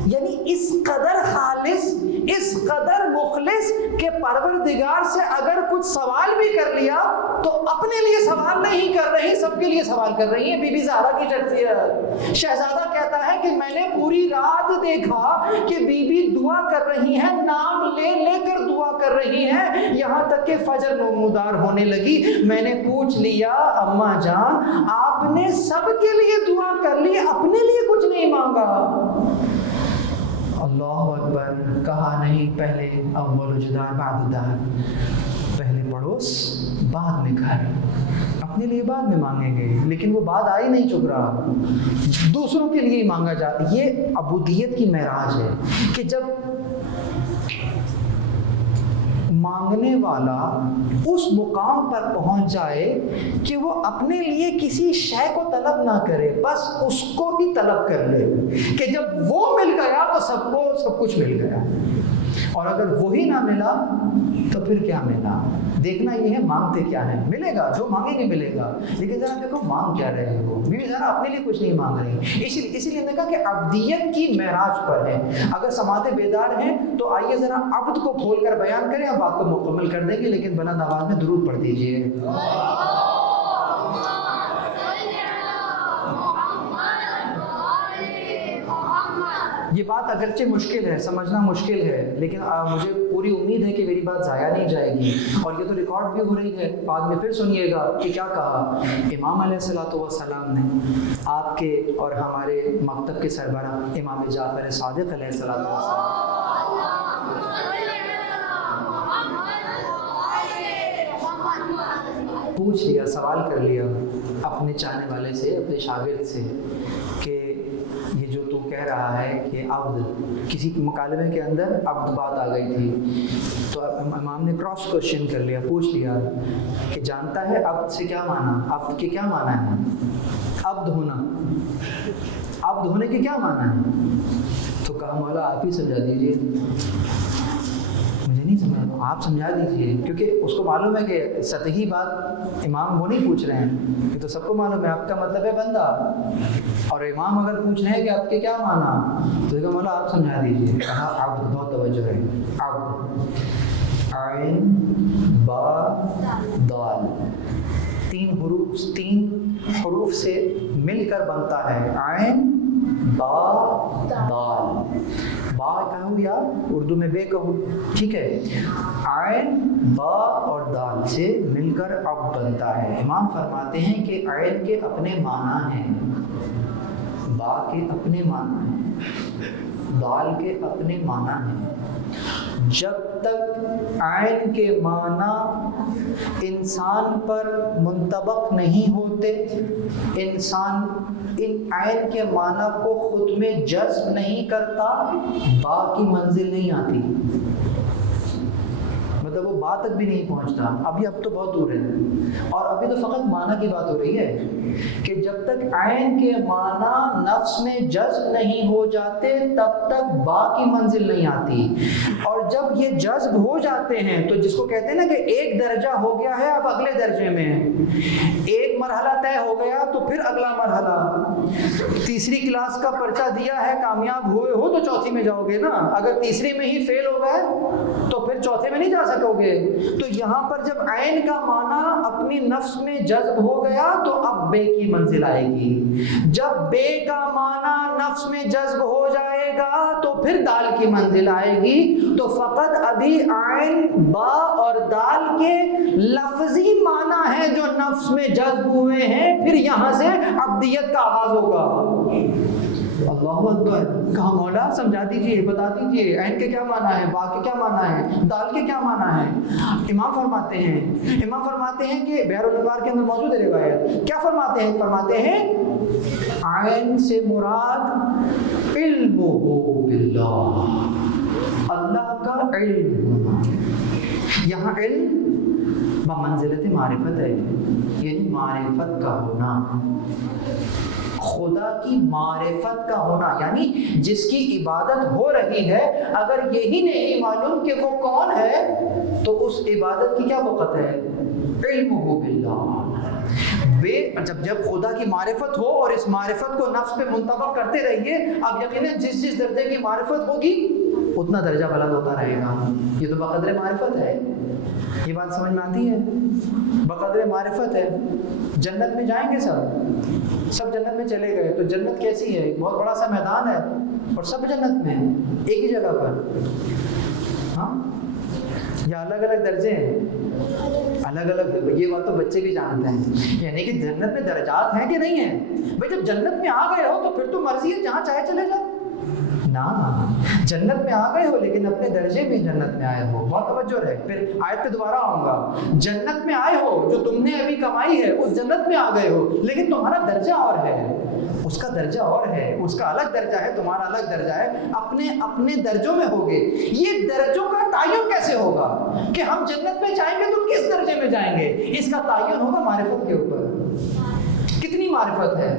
یعنی اس قدر خالص، اس قدر مخلص کہ پروردگار سے اگر کچھ سوال بھی کر لیا تو اپنے لیے سوال نہیں کر رہی، سب کے لیے سوال کر رہی ہیں۔ بی بی زہرا کی شخصیت، شہزادہ کہتا ہے کہ میں نے پوری رات دیکھا کہ بی بی دعا کر رہی ہیں، نام لے لے کر دعا کر رہی ہیں، یہاں تک کہ فجر نمودار ہونے لگی۔ میں نے پوچھ لیا اماں جان آپ نے سب کے لیے دعا کر لی، اپنے لیے کچھ نہیں مانگا؟ اللہ اکبر، کہا نہیں پہلے اول جدار بعد دار، پہلے پڑوس بعد میں گھر، اپنے لیے بعد میں مانگیں گے، لیکن وہ بات آئی نہیں چک رہا، دوسروں کے لیے ہی مانگا جاتا۔ یہ عبودیت کی معراج ہے کہ جب مانگنے والا اس مقام پر پہنچ جائے کہ وہ اپنے لیے کسی شے کو طلب نہ کرے، بس اس کو ہی طلب کر لے، کہ جب وہ مل گیا تو سب کو سب کچھ مل گیا، اور اگر وہی نہ ملا تو پھر کیا ملا؟ دیکھنا یہ ہے مانگتے کیا ہے، ملے گا جو مانگے گے ملے گا، لیکن ذرا دیکھو مانگ کیا رہے ہو۔ بیوی ذرا اپنے لیے کچھ نہیں مانگ رہی، اسی لیے دیکھا کہ عبدیت کی معراج پر ہے۔ اگر سماعت بیدار ہیں تو آئیے ذرا عبد کو کھول کر بیان کریں، اب بات کو مکمل کر دیں گے، لیکن بلند آواز میں درود پڑھ دیجئے۔ یہ بات اگرچہ مشکل ہے، سمجھنا مشکل ہے، لیکن مجھے پوری امید ہے کہ میری بات ضائع نہیں جائے گی، اور یہ تو ریکارڈ بھی ہو رہی ہے، بعد میں پھر سنیے گا کہ کیا کہا امام علیہ السلام نے آپ کے اور ہمارے مکتب کے سربراہ امام جعفر صادق علیہ السلام۔ پوچھ لیا، سوال کر لیا اپنے چاہنے والے سے، اپنے شاگرد سے، کہ یہ جو تو کہہ رہا ہے کہ عبد، کسی مکالمے کے اندر عبد بات آ گئی تھی، تو امام نے کراس کوشچن کر لیا، پوچھ لیا کہ جانتا ہے عبد سے کیا معنی، عبد کے کیا معنی ہے، عبد ہونا، عبد ہونے کے کیا معنی ہے؟ تو کہا مولا آپ ہی سمجھا دیجئے، مجھے نہیں سمجھا، آپ سمجھا دیجئے، کیونکہ اس کو معلوم ہے کہ سطحی بات امام وہ نہیں پوچھ رہے ہیں، کہ تو سب کو معلوم ہے آپ کا مطلب ہے بندہ، اور امام اگر پوچھ رہے ہیں کہ آپ کے کیا معنی، تو کہا مولا آپ سمجھا دیجئے۔ کہا عبد، بہت توجہ ہے، عبد عین با دال، تین حروف سے مل کر بنتا ہے، عین با دال، با کہو یا اردو میں بے کہو، ٹھیک ہے، عین با اور دال سے مل کر اب بنتا ہے۔ امام فرماتے ہیں کہ عین کے اپنے معنی ہیں، با کے اپنے معنی ہیں، دال کے اپنے معنی ہیں۔ جب تک عین کے معنی انسان پر منطبق نہیں ہوتے، انسان ان عین کے معنی کو خود میں جذب نہیں کرتا، با کی منزل نہیں آتی، مطلب وہ با تک بھی نہیں پہنچتا۔ اب تو بہت دور ہے، اور ابھی تو فقط معنی کی بات ہو رہی ہے کہ جب تک عین کے معنی نفس میں جذب نہیں ہو جاتے تب تک با کی منزل نہیں آتی، اور جب یہ جذب ہو جاتے ہیں تو جس کو کہتے ہیں نا کہ ایک درجہ ہو گیا ہے اب اگلے درجے میں، ایک مرحلہ طے ہو گیا تو پھر اگلا مرحلہ، تیسری کلاس کا پرچہ دیا ہے، کامیاب ہوئے ہو تو چوتھی میں جاؤ گے نا، اگر تیسری میں ہی فیل ہو گئے تو پھر چوتھے میں نہیں جا سکو گے۔ تو یہاں پر جب عین کا معنی اپنی نفس میں جذب ہو گیا تو اب بے کی منزل آئے گی، جب بے کا معنی نفس میں جذب ہو جائے گا تو پھر دال کی منزل آئے گی۔ تو فقط ابھی عین با اور دال کے لفظی معنی ہیں جو نفس میں جذب ہوئے ہیں، پھر یہاں سے عبدیت کا آغاز ہوگا۔ اللہ اکبر، کہا مولا سمجھا دیجئے، بتا دیجئے عین کے کیا معنی ہے، با کے کیا معنی ہے، دال کے کیا معنی ہے۔ امام فرماتے ہیں کہ بحر الانوار کے اندر موجود ہے روایت، کیا فرماتے ہیں عین سے مراد علمہ باللہ، اللہ کا علم، یہاں علم بمنزلت معرفت ہے، یعنی معرفت کا ہونا، خدا کی معرفت کا ہونا، یعنی جس کی عبادت ہو رہی ہے اگر یہی نہیں معلوم کہ وہ کون ہے تو اس عبادت کی کیا وقت ہے، علمہ باللہ۔ جب خدا کی معرفت ہو اور اس معرفت کو نفس پہ منطبق کرتے رہیے، اب یقیناً جس درجے کی معرفت ہوگی اتنا درجہ بلند ہوتا رہے گا. یہ تو بقدر معرفت ہے. یہ بات سمجھ میں آتی ہے؟ بقدر معرفت ہے. جنت میں جائیں گے سب جنت میں چلے گئے تو جنت کیسی ہے؟ ایک بہت بڑا سا میدان ہے اور سب جنت میں ایک ہی جگہ پر. ہاں یا الگ الگ درجے ہیں؟ الگ الگ. یہ بات تو بچے بھی جانتے ہیں. یعنی کہ جنت میں درجات ہیں کہ نہیں ہیں؟ بھائی جب جنت میں آ گئے ہو تو پھر تو مرضی ہے جہاں چاہے چلے جاؤ نا. جنت میں آ گئے ہو لیکن اپنے درجے میں جنت میں آئے ہو. بہت توجہ رہے. پھر آیت پہ دوبارہ آؤں گا. جنت میں آئے ہو جو تم نے ابھی کمائی ہے اس جنت میں آ گئے ہو لیکن تمہارا درجہ اور ہے, اس کا درجہ اور ہے, اس کا الگ درجہ ہے, تمہارا الگ درجہ ہے. اپنے درجوں میں ہوگے. یہ درجوں کا تعین کیسے ہوگا کہ ہم جنت میں جائیں گے تو کس درجے میں جائیں گے؟ اس کا تعین ہوگا معرفت کے اوپر. کتنی معرفت ہے؟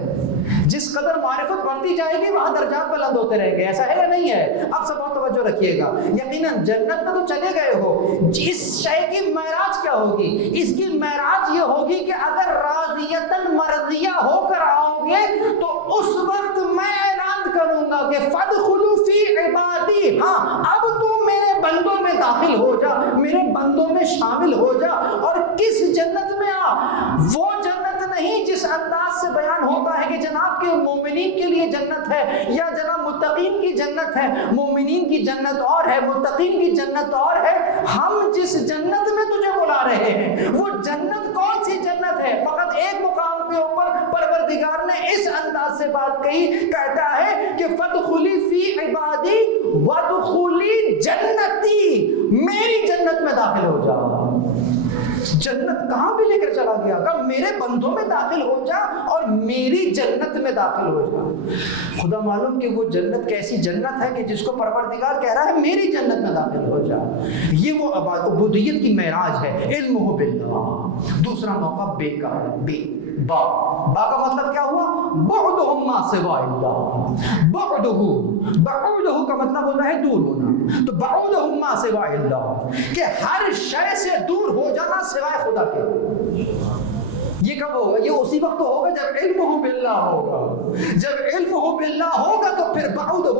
جس قدر معرفت بڑھتی جائے گی وہاں درجات بلند ہوتے رہیں گے. ایسا ہے یا نہیں ہے؟ اب سب بہت توجہ رکھیے گا. یقیناً جنت میں تو چلے گئے ہو. اس شے کی معراج کیا ہوگی؟ اس کی معراج یہ ہوگی کہ اگر راضیتاً مرضیہ ہو کر آؤ گے تو اس وقت میں اعلان کروں گا کہ فادخلوا فی عبادی. ہاں اب تو میرے بندوں میں داخل ہو جا, میرے بندوں میں شامل ہو جا. اور کس جنت میں آ؟ وہ جنت نہیں جس انداز سے بیان ہوتا ہے کہ جناب کے مومنین کے لیے جنت ہے یا جناب متقین کی جنت ہے. مومنین کی جنت اور ہے, متقین کی جنت اور ہے. ہم جس جنت میں تجھے بلا رہے ہیں وہ جنت کون سی جنت ہے؟ فقط ایک مقام کے اوپر پروردگار نے اس انداز سے بات کہی, کہتا ہے کہ فادخلی فی عبادی وادخلی جنتی. میری جنت میں داخل ہو جاؤ. جنت کہاں بھی لے کر چلا گیا کہ میرے بندوں میں داخل ہو جا اور میری جنت میں داخل ہو جا. خدا معلوم کہ وہ جنت کیسی جنت ہے کہ جس کو پروردگار کہہ رہا ہے میری جنت میں داخل ہو جا. یہ وہ عبودیت کی معراج ہے. علمہ باللہ. دوسرا موقع بے کا ہے. با کا مطلب کیا ہوا؟ بعدہم ما سوا اللہ. بعدہ کا مطلب ہوتا ہے دور ہونا. تو بعدہم ما سوا اللہ کہ ہر شے سے دور ہو جانا سوائے خدا کے. یہ کب ہوگا؟ یہ اسی وقت ہوگا جب علمہ باللہ ہوگا. جب علمہ باللہ ہوگا تو پھر بعدہ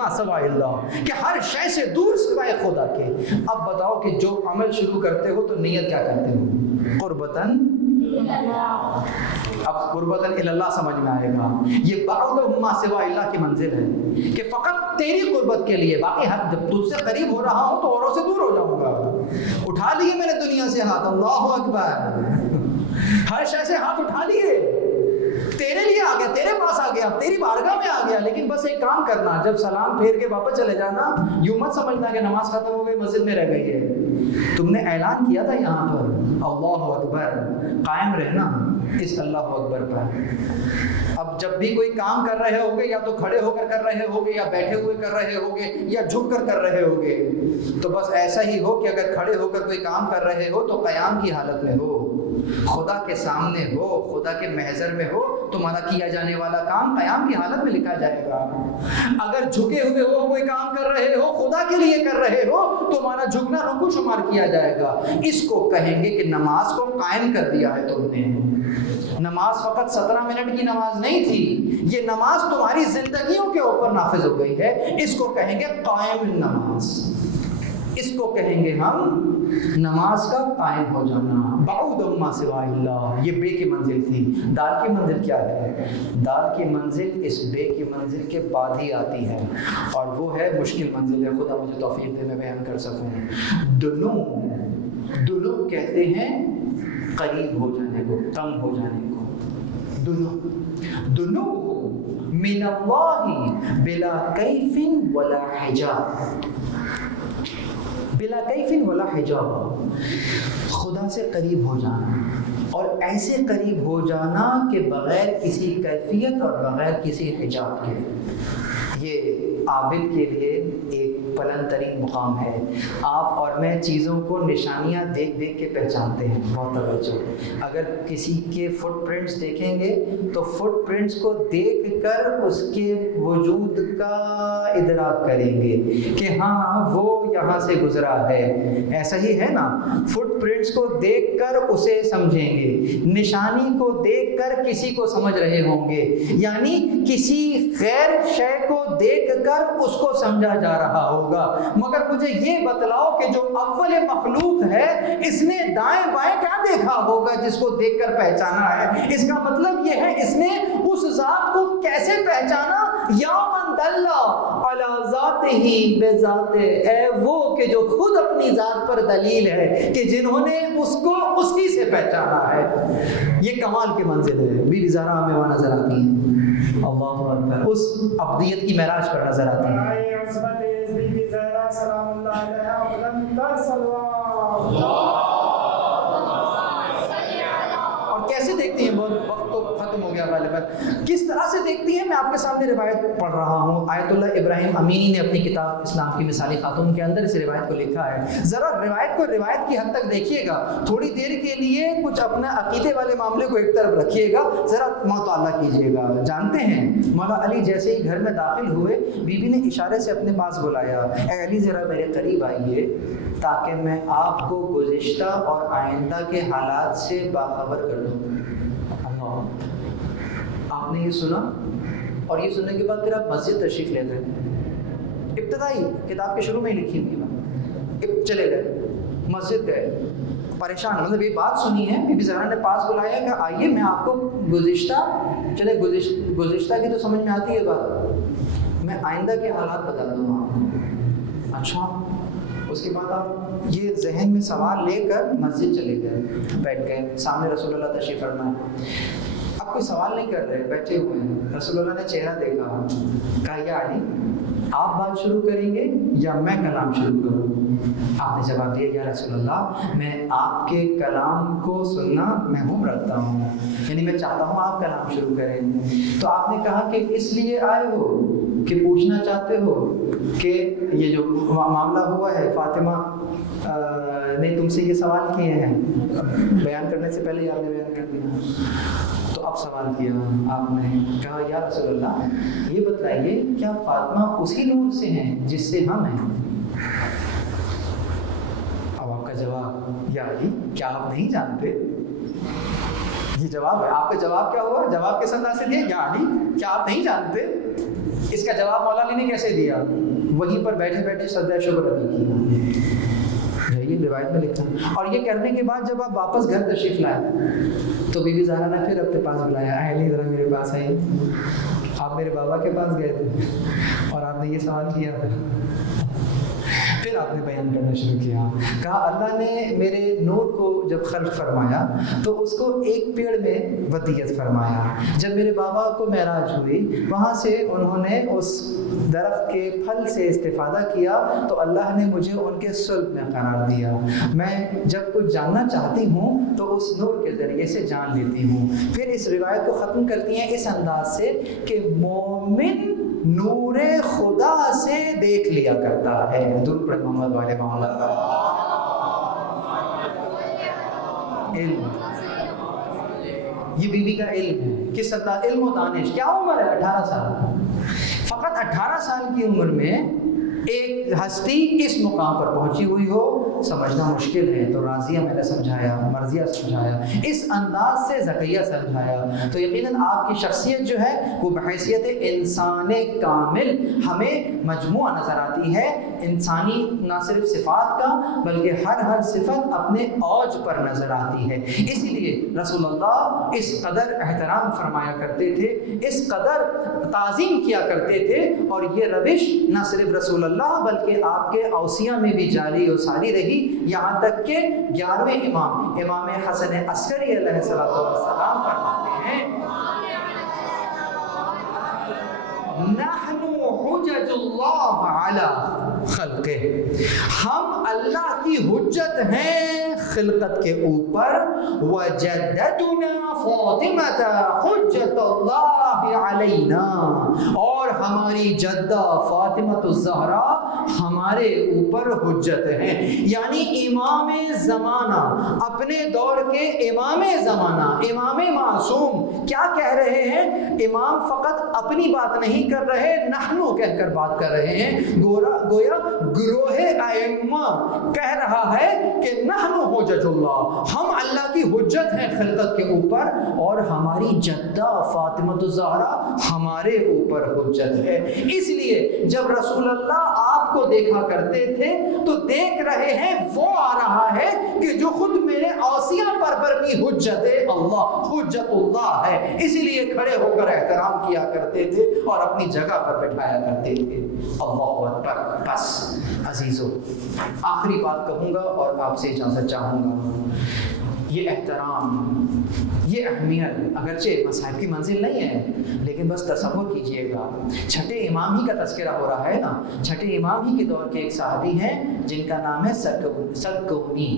ما سوا اللہ کہ ہر شے سے دور سوائے خدا کے. اب بتاؤ کہ جو عمل شروع کرتے ہو تو نیت کیا کرتے ہو؟ قربتاً. اب قربتاً اللہ سمجھ میں آئے گا. یہ بعدہ ما سوا اللہ کی منزل ہے کہ فقط تیری قربت کے لیے. باقی جب تجھ سے قریب ہو رہا ہوں تو اوروں سے دور ہو جاؤں گا. اٹھا لیے میں نے دنیا سے ہاتھ, اللہ اکبر, ہر شے سے ہاتھ اٹھا لیے, تیرے لیے آ گیا, تیرے پاس آ گیا, تیری بارگاہ میں آ گیا. لیکن بس ایک کام کرنا, جب سلام پھیر کے واپس چلے جانا یوں مت سمجھنا کہ نماز ختم ہو گئی مسجد میں رہ گئی ہے. تم نے اعلان کیا تھا یہاں پر اللہ اکبر, قائم رہنا اس اللہ اکبر پر. اب جب بھی کوئی کام کر رہے ہوگے یا تو کھڑے ہو کر رہے ہوگے یا بیٹھے ہوئے کر رہے ہوگے یا جھک کر رہے ہوگے, تو بس ایسا ہی ہو کہ اگر کھڑے ہو کر کوئی کام کر رہے ہو تو قیام کی حالت میں ہو, خدا کے سامنے ہو, خدا کے محضر میں ہو. تمہارا کیا جانے والا کام قیام کی حالت میں لکھا جائے گا. اگر جھکے ہوئے ہو, کوئی کام کر رہے ہو, خدا کے لیے کر رہے ہو, تمہارا جھکنا رکوع شمار کیا جائے گا. اس کو کہیں گے کہ نماز کو قائم کر دیا ہے تم نے. نماز فقط 17 منٹ کی نماز نہیں تھی, یہ نماز تمہاری زندگیوں کے اوپر نافذ ہو گئی ہے. اس کو کہیں گے قائم نماز. اس کو کہیں گے ہم نماز کا قائم ہو جانا. بعدہم ما سوا اللہ, یہ بے کی منزل تھی. دال کی منزل کیا ہے؟ دال کی منزل اس بے کی منزل کے بعد ہی آتی ہے اور وہ ہے مشکل منزل ہے. خدا مجھے توفیق دے میں بیان کر سکوں. دنو کہتے ہیں قریب ہو جانے کو, تنگ ہو جانے کو. دنو من اللہ بلا کیف ولا حجاب. بلا کیف ولا حجاب, خدا سے قریب ہو جانا اور ایسے قریب ہو جانا کہ بغیر کسی کیفیت اور بغیر کسی حجاب کے. یہ عابد کے لیے ایک بلند ترین مقام ہے. آپ اور میں چیزوں کو نشانیاں دیکھ دیکھ کے پہچانتے ہیں. بہت توجہ. اگر کسی کے فٹ پرنٹس دیکھیں گے تو فٹ پرنٹس کو دیکھ کر اس کے وجود کا ادراک کریں گے کہ ہاں وہ یہاں سے گزرا ہے. ایسا ہی ہے نا, فٹ پرنٹس کو دیکھ کر اسے سمجھیں گے, نشانی کو دیکھ کر کسی کو سمجھ رہے ہوں گے. یعنی کسی غیر شے کو کو دیکھ کر اس کو سمجھا جا رہا ہوگا، مگر مجھے یہ بتلاؤ کہ جو اول مخلوق ہے اس نے دائیں بائیں کیا دیکھا ہوگا جس کو دیکھ کر پہچانا ہے؟ اس کا مطلب یہ ہے اس نے اس ذات کو کیسے پہچانا؟ یا من دل علی ذاتہ بذاتہ، اے وہ کہ جو خود اپنی ذات پر دلیل ہے کہ جنہوں نے اس کو اسی سے پہچانا ہے۔ یہ کمال کی منزل ہے۔ بی بی زہرا ہمیں وہاں نظر آتی ہیں، اللہ اکبر، اس ابدیت کی معراج پر نظر آتی ہیں۔ اور کیسے دیکھتی ہیں؟ بہت وقت تو ختم ہو گیا غالباً، کس طرح سے دیکھتی ہیں میں آپ کے سامنے روایت پڑھ رہا ہوں۔ آیت اللہ ابراہیم امینی نے اپنی کتاب اسلام کی مثالی خاتون کے اندر اس روایت کو لکھا ہے۔ ذرا روایت کو روایت کی حد تک دیکھیے گا، تھوڑی دیر کے لیے کچھ اپنا عقیدے والے معاملے کو ایک طرف رکھیے گا، ذرا مطالعہ کیجیے گا۔ جانتے ہیں مولا علی جیسے ہی گھر میں داخل ہوئے، بی بی نے اشارے سے اپنے پاس بلایا، اے علی ذرا میرے قریب آئیے تاکہ میں آپ کو گزشتہ اور آئندہ کے حالات سے باخبر کر دوں۔ آپ نے یہ سنا اور یہ سننے کے بعد پھر آپ مسجد تشریف لے گئے، ابتدائی کتاب کے شروع میں ہی لکھی ہوئی بات، چلے گئے مسجد گئے پریشان، مطلب یہ بات سنی ہے، بی بی زہرا نے پاس بلایا کہ آئیے میں آپ کو گزشتہ کی تو سمجھ میں آتی ہے بات، میں آئندہ کے حالات بتا دوں آپ کو۔ اچھا، اس کے بعد آپ یہ ذہن میں سوال لے کر مسجد چلے گئے، بیٹھ گئے، سامنے رسول اللہ تشریف فرمائے، اب کوئی سوال نہیں کر رہے، بیٹھے ہوئے ہیں، رسول اللہ نے چہرہ دیکھا، کہا یا علی آپ بات شروع کریں گے یا میں کلام شروع کروں؟ آپ نے جواب دیا یا رسول اللہ میں آپ کے کلام کو سننا محبوب رکھتا ہوں، یعنی میں چاہتا ہوں آپ کلام شروع کریں۔ تو آپ نے کہا کہ اس لیے آئے ہو کہ پوچھنا چاہتے ہو کہ یہ جو معاملہ ہوا ہے فاطمہ نے تم سے یہ سوال کیے ہیں، بیان کرنے سے پہلے آپ نے بیان کر دیا، تو اب سوال کیا، آپ نے کہا یا رسول اللہ یہ بتلائیے کیا فاطمہ اسی نور سے ہیں جس سے ہم ہیں؟ اب آپ کا جواب یا علی کیا آپ نہیں جانتے؟ یہ جواب ہے، آپ کا جواب کیا ہوا؟ جواب کس انداز سے دیا؟ یا علی کیا آپ نہیں جانتے؟ اس کا جواب مولا علی نے کیسے دیا؟ وہیں پر بیٹھے بیٹھے سجدہ شکر ادا کیا، یہ روایت میں لکھا۔ اور یہ کرنے کے بعد جب آپ واپس گھر تشریف لائے تو بی بی زہرا نے پھر اپنے پاس بلایا، اے علی ذرا میرے پاس آئیے، آپ میرے بابا کے پاس گئے تھے اور آپ نے یہ سوال کیا تھا۔ پھر آپ نے بیان کرنا شروع کیا، کہا اللہ نے میرے نور کو جب خلق فرمایا تو اس کو ایک پیڑ میں ودیت فرمایا، جب میرے بابا کو معراج ہوئی وہاں سے انہوں نے اس درخت کے پھل سے استفادہ کیا تو اللہ نے مجھے ان کے صلب میں قرار دیا، میں جب کچھ جاننا چاہتی ہوں تو اس نور کے ذریعے سے جان لیتی ہوں۔ پھر اس روایت کو ختم کرتی ہیں اس انداز سے کہ مومن نور خدا سے دیکھ لیا کرتا ہے۔ درود پر محمد والے محمد کا علم، یہ بی بی کا علم ہے، کس طرح علم و دانش۔ کیا عمر ہے؟ 18 سال، فقط 18 سال کی عمر میں ایک ہستی اس مقام پر پہنچی ہوئی ہو سمجھنا مشکل ہے۔ تو راضیہ میں نے سمجھایا، مرضیہ سمجھایا، اس انداز سے زکیہ سمجھایا، تو یقیناً آپ کی شخصیت جو ہے وہ بحیثیت انسان کامل ہمیں مجموعہ نظر آتی ہے، انسانی نہ صرف صفات کا بلکہ ہر صفت اپنے اوج پر نظر آتی ہے۔ اسی لیے رسول اللہ اس قدر احترام فرمایا کرتے تھے، اس قدر تعظیم کیا کرتے تھے، اور یہ روش نہ صرف رسول اللہ بلکہ آپ کے اوصیہ میں بھی جاری و ساری رہی، یہاں تک کہ 11ویں امام حسن عسکری علیہ السلام فرماتے ہیں نحن حجج اللہ علی خلقہ، ہم اللہ کی حجت ہیں خلقت کے اوپر، وجدتنا فاطمہ حجت اللہ علینا، اور ہماری جدہ فاطمہ الزہرا ہمارے اوپر حجت ہیں۔ یعنی امام زمانہ، اپنے دور کے امام زمانہ، امام معصوم کیا کہہ رہے ہیں؟ امام فقط اپنی بات نہیں کر رہے، نحنو کہہ کر بات کر رہے ہیں، گویا گروہ ائمہ کہہ رہا ہے کہ نحنو حجج اللہ، ہم اللہ کی حجت ہیں خلقت کے اوپر، اور ہماری جدہ فاطمہ الزہرا ہمارے اوپر حجت حجت ہے. اس لیے جب رسول اللہ آپ کو دیکھا کرتے تھے تو دیکھ رہے ہیں وہ آ رہا ہے کہ جو خود میرے اوصیاء پر بھی حجت اللہ، حجت اللہ ہے. اسی لیے کھڑے ہو کر احترام کیا کرتے تھے اور اپنی جگہ پر بٹھایا کرتے تھے. اللہ اکبر. بس عزیزو، آخری بات کہوں گا اور آپ سے اجازت چاہوں گا. یہ احترام، یہ اہمیت اگرچہ مصاحب کی منزل نہیں ہے، لیکن بس تصور کیجئے گا، چھٹے امام ہی کا تذکرہ ہو رہا ہے نا. چھٹے امام ہی کے دور کے ایک صحابی ہیں جن کا نام ہے سکونی.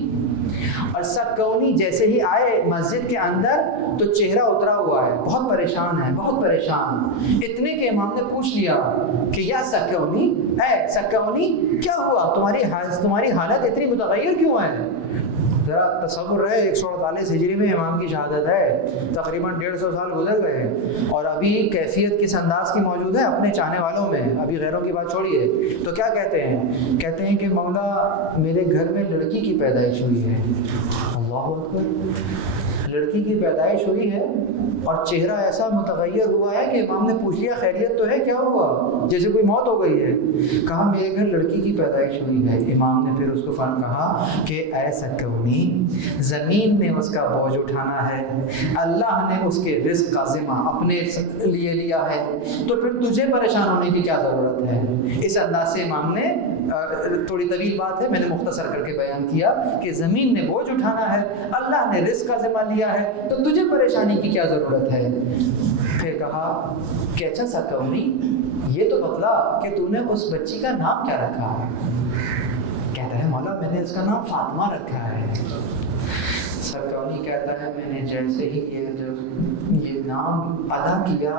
اور سکونی جیسے ہی آئے مسجد کے اندر تو چہرہ اترا ہوا ہے، بہت پریشان ہے، بہت پریشان. اتنے کہ امام نے پوچھ لیا کہ یا سکونی، اے سکونی کیا ہوا، تمہاری حالت اتنی متغیر کیوں ہے؟ ذرا تصور ہے 148 ہجری میں امام کی شہادت ہے، تقریباً 150 سال گزر گئے ہیں، اور ابھی کیفیت کس انداز کی موجود ہے اپنے چاہنے والوں میں. ابھی غیروں کی بات چھوڑیے تو کیا کہتے ہیں؟ کہتے ہیں کہ مولا میرے گھر میں لڑکی کی پیدائش ہوئی ہے. اللہ اکبر. لڑکی کی پیدائش ہوئی ہے اور چہرہ ایسا متغیر ہوا ہے کہ امام نے پوچھ لیا خیریت تو ہے، کیا ہوا، جیسے کوئی موت ہو گئی ہے. کہا میرے گھر لڑکی کی پیدائش ہوئی ہے. امام نے پھر اس کو فن کہا کہ اے سکونی، زمین نے اس کا بوجھ اٹھانا ہے، اللہ نے اس کے رزق کا ذمہ اپنے لیے لیا ہے، تو پھر تجھے پریشان ہونے کی کیا ضرورت ہے. اس انداز سے امام نے، تھوڑی طویل بات ہے میں نے مختصر کر کے بیان کیا کہ زمین نے بوجھ اٹھانا ہے، اللہ نے رزق کا ذمہ لیا ہے، تو تجھے پریشانی کی کیا ضرورت ہے. پھر کہا کہ اچھا سکونی، یہ تو بتلا کہ تو نے اس بچی کا نام کیا رکھا ہے. کہتا ہے مولا میں نے اس کا نام فاطمہ رکھا ہے. سکونی کہتا ہے میں نے جیسے ہی یہ نام ادا کیا،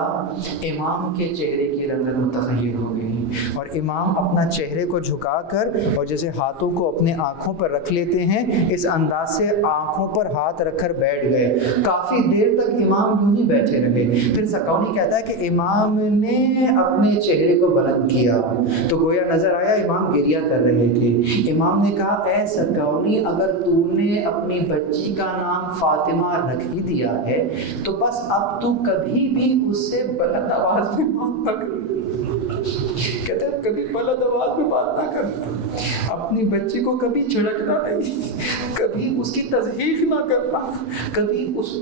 امام کے چہرے کی رنگت متغیر ہو گئی، اور امام اپنا چہرے کو جھکا کر اور جیسے ہاتھوں کو اپنے آنکھوں پر رکھ لیتے ہیں اس انداز سے آنکھوں پر ہاتھ رکھ کر بیٹھ گئے. کافی دیر تک امام یوں ہی بیٹھے رہے. پھر سکونی کہتا ہے کہ امام نے اپنے چہرے کو بلند کیا تو گویا نظر آیا امام گریہ کر رہے تھے. امام نے کہا اے سکونی، اگر تو نے اپنی بچی کا نام فاطمہ رکھ ہی دیا ہے تو بس اب تو کبھی بھی اس سے بلند آواز میں بات نہ کر. کہتے ہیں کبھی بلند آواز میں بات نہ کرنا، اپنی بچی کو کبھی جھڑکنا نہیں، کبھی اس کی تضحیق نہ کرنا، کبھی اس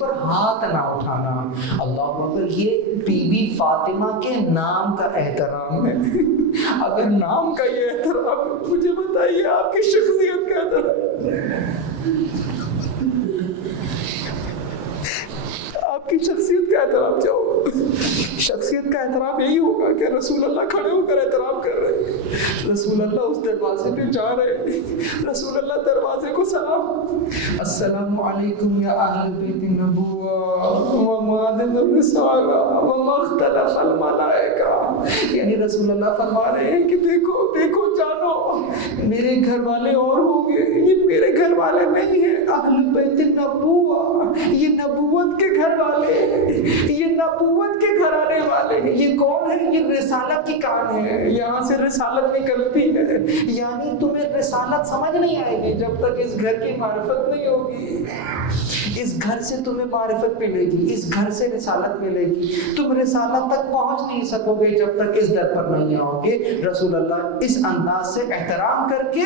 پر ہاتھ نہ اٹھانا. اللہ اکبر. یہ بی بی فاطمہ کے نام کا احترام ہے. اگر نام کا یہ احترام، مجھے بتائیے آپ کی شخصیت کا احترام، آپ کی شخصیت کا احترام کیا ہوگا؟ شخصیت کا احترام یہی ہوگا کہ رسول اللہ کھڑے ہو کر احترام کر رہے ہیں، رسول اللہ اس دروازے پہ جا رہے ہیں، رسول اللہ دروازے کو سلام، السلام علیکم یا اہل بیت النبوہ ومعدن الرسالہ وما اختلف الملائکہ. یعنی رسول اللہ فرما رہے ہیں کہ دیکھو دیکھو جانو، میرے گھر والے اور ہوں گے، یہ میرے گھر والے نہیں ہیں. اہل بیت النبوہ، یہ نبوت کے گھر والے ہیں، یہ نبوت کے گھرانے والے ہیں. یہ کون ہے؟ یہ رسالت کی کان ہے، یہاں سے رسالت نکلتی ہے. یعنی تمہیں رسالت سمجھ نہیں آئے گی جب تک اس گھر کی معرفت نہیں ہوگی. اس گھر سے تمہیں معرفت ملے گی، اس گھر سے رسالت ملے گی. تم رسالت تک پہنچ نہیں سکو گے جب تک اس در پر نہیں آؤ گے. رسول اللہ اس انداز سے احترام کر کے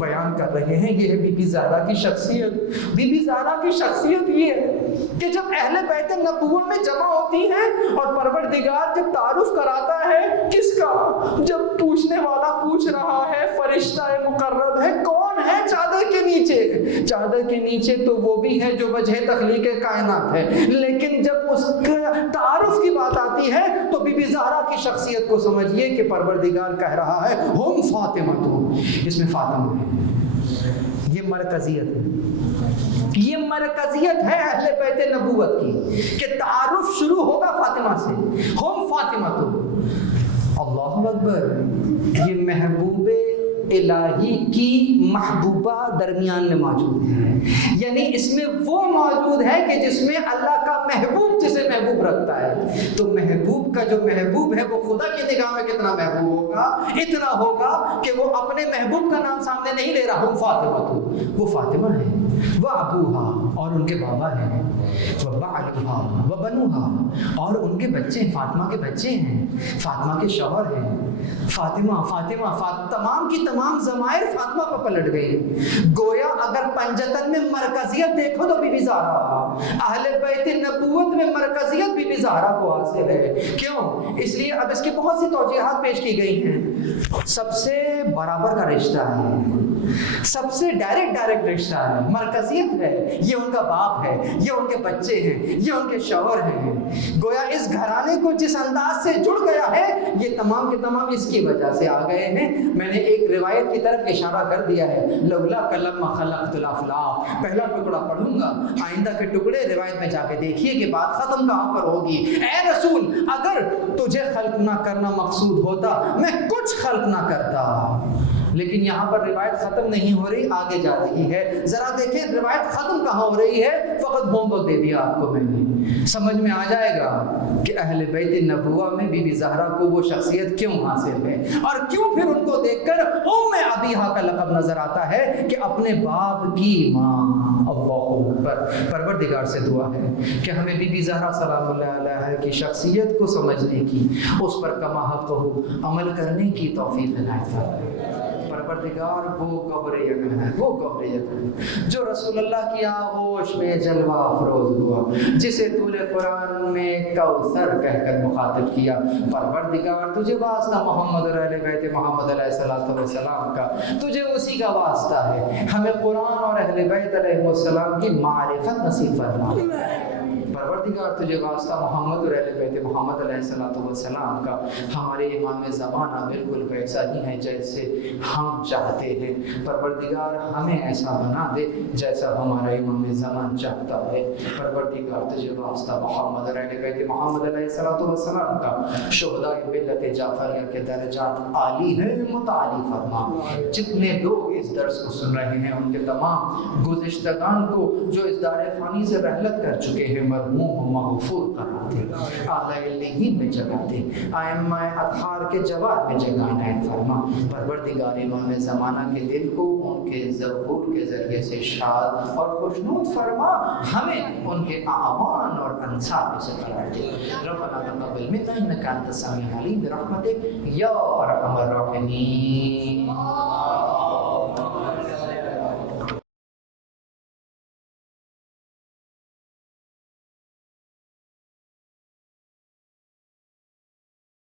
بیان کر رہے ہیں. یہ ہے بی بی زہرا کی شخصیت. بی بی زہرا کی شخصیت یہ ہے کہ جب اہل بیت نبوہ میں جمع ہوتی ہیں اور پروردگار جب تعارف کراتا ہے کس کا، جب پوچھنے والا پوچھ رہا ہے فرشتہ مقرب ہے، کون ہے چادر کے نیچے؟ چادر کے نیچے تو وہ بھی ہے جو وجہ تخلیق کائنات ہے، لیکن جب اس تعارف کی بات آتی ہے تو بی بی زہرا کی شخصیت کو سمجھیے کہ پروردگار کہہ رہا ہے ہم فاطمہ تو، اس میں فاطمہ ہے. یہ مرکزیت ہے، یہ مرکزیت ہے اہل بیت نبوت کی کہ تعارف شروع ہوگا فاطمہ سے، ہم فاطمہ تو. اللہ اکبر. یہ محبوب الہی کی محبوبہ درمیان میں موجود ہے، یعنی اس میں وہ موجود ہے کہ جس میں اللہ کا محبوب جسے محبوب رکھتا ہے. تو محبوب محبوب کا جو محبوب ہے وہ خدا کی نگاہ میں کتنا محبوب ہوگا؟ اتنا ہوگا کہ وہ اپنے محبوب کا نام سامنے نہیں لے رہا، فاطمہ، وہ فاطمہ ہے، وہ ابوہا اور ان کے بابا ہیں، وہ بعلہا وہ بنوہا اور ان کے بچے، فاطمہ کے بچے ہیں، فاطمہ کے شوہر ہیں، فاطمہ تمام کی تمام ضمائر فاطمہ پر پلٹ گئی۔ گویا اگر پنجتن میں مرکزیت دیکھو تو بی بی زہرا، اہل بیت نبوت میں مرکزیت بی بی زہرا کو حاصل ہے۔ کیوں؟ اس لیے اب اس کی بہت سی توجیحات پیش کی گئی ہیں۔ سب سے برابر کا رشتہ ہے، سب سے ڈائریکٹ رشتہ ہے، مرکزیت ہے، یہ ان کا باپ ہے، یہ ان کے بچے ہیں، یہ ان کے شوہر ہیں۔ گویا اس گھرانے کو جس انداز سے جڑ گیا ہے یہ تمام کے تمام اس کی وجہ سے آ گئے ہیں۔ میں نے ایک روایت کی طرف اشارہ کر دیا ہے، لولا کلم خلقت الافلاق، پہلا ٹکڑا پڑھوں گا، آئندہ کے ٹکڑے روایت میں جا کے دیکھیے کہ بات ختم کہاں پر ہوگی۔ اے رسول، اگر تجھے خلق نہ کرنا مقصود ہوتا میں کچھ خلق نہ کرتا، لیکن یہاں پر روایت ختم نہیں ہو رہی، آگے جا رہی ہے۔ ذرا دیکھیں روایت ختم کہاں ہو رہی ہے، فقط ہوم ورک دے دیا آپ کو میں نے، سمجھ میں آ جائے گا کہ اہل بیت نبوہ میں بی بی زہرا کو وہ شخصیت کیوں حاصل ہے، اور کیوں پھر ان کو دیکھ کر ام ابیہا کا لقب نظر آتا ہے کہ اپنے باپ کی ماں۔ اللہ اکبر۔ پروردگار سے دعا ہے کہ ہمیں بی بی زہرا سلام اللہ علیہا کی شخصیت کو سمجھنے کی، اس پر کما حق عمل کرنے کی توفیق عنایت فرمائے۔ پروردگار وہ گوہر یقین ہے، وہ گوہر یقین جو رسول اللہ کی آغوش میں جلوہ افروز ہوا، جسے تو نے قرآن میں کوثر کہہ کر مخاطب کیا۔ پروردگار تجھے واسطہ محمد اور اہل بیت محمد علیہ السلام کا، تجھے اسی کا واسطہ ہے، ہمیں قرآن اور اہل بیت علیہ السلام کی معرفت نصیب فرما۔ پروردگار تجھے واسطہ محمد اور اہل بیت محمد علیہ السلام کا، ہمارے امام زمانہ بالکل ویسا ہی ہے جیسے ہم چاہتے ہیں۔ پروردگار ہمیں ایسا بنا دے جیسا ہمارا امام زمان چاہتا ہے۔ پروردگار تجھے واسطہ محمد اور اہل بیت محمد علیہ السلام کا، شہداء ملت جعفریہ کے درجات عالی ہیں، متعالی فرما۔ جتنے لوگ اس درس کو سن رہے ہیں ان کے تمام گزشتگان کو جو اس دار فانی سے رحلت کر چکے ہیں مرحوم و مغفور قرار دے، اعلیٰ علیہین میں جگہ دے، ائمہ اطہار کے جواد میں جگہ عنایت فرما۔ پروردگار امام زمانہ کے دل کو ان کے ظہور کے ذریعے سے شاد اور خوشنود فرما، ہمیں ان کے اعوان اور انصار میں سے قرار دے۔ ربنا تقبل منا انک انت السمیع العلیم برحمتک یا ارحم الراحمین۔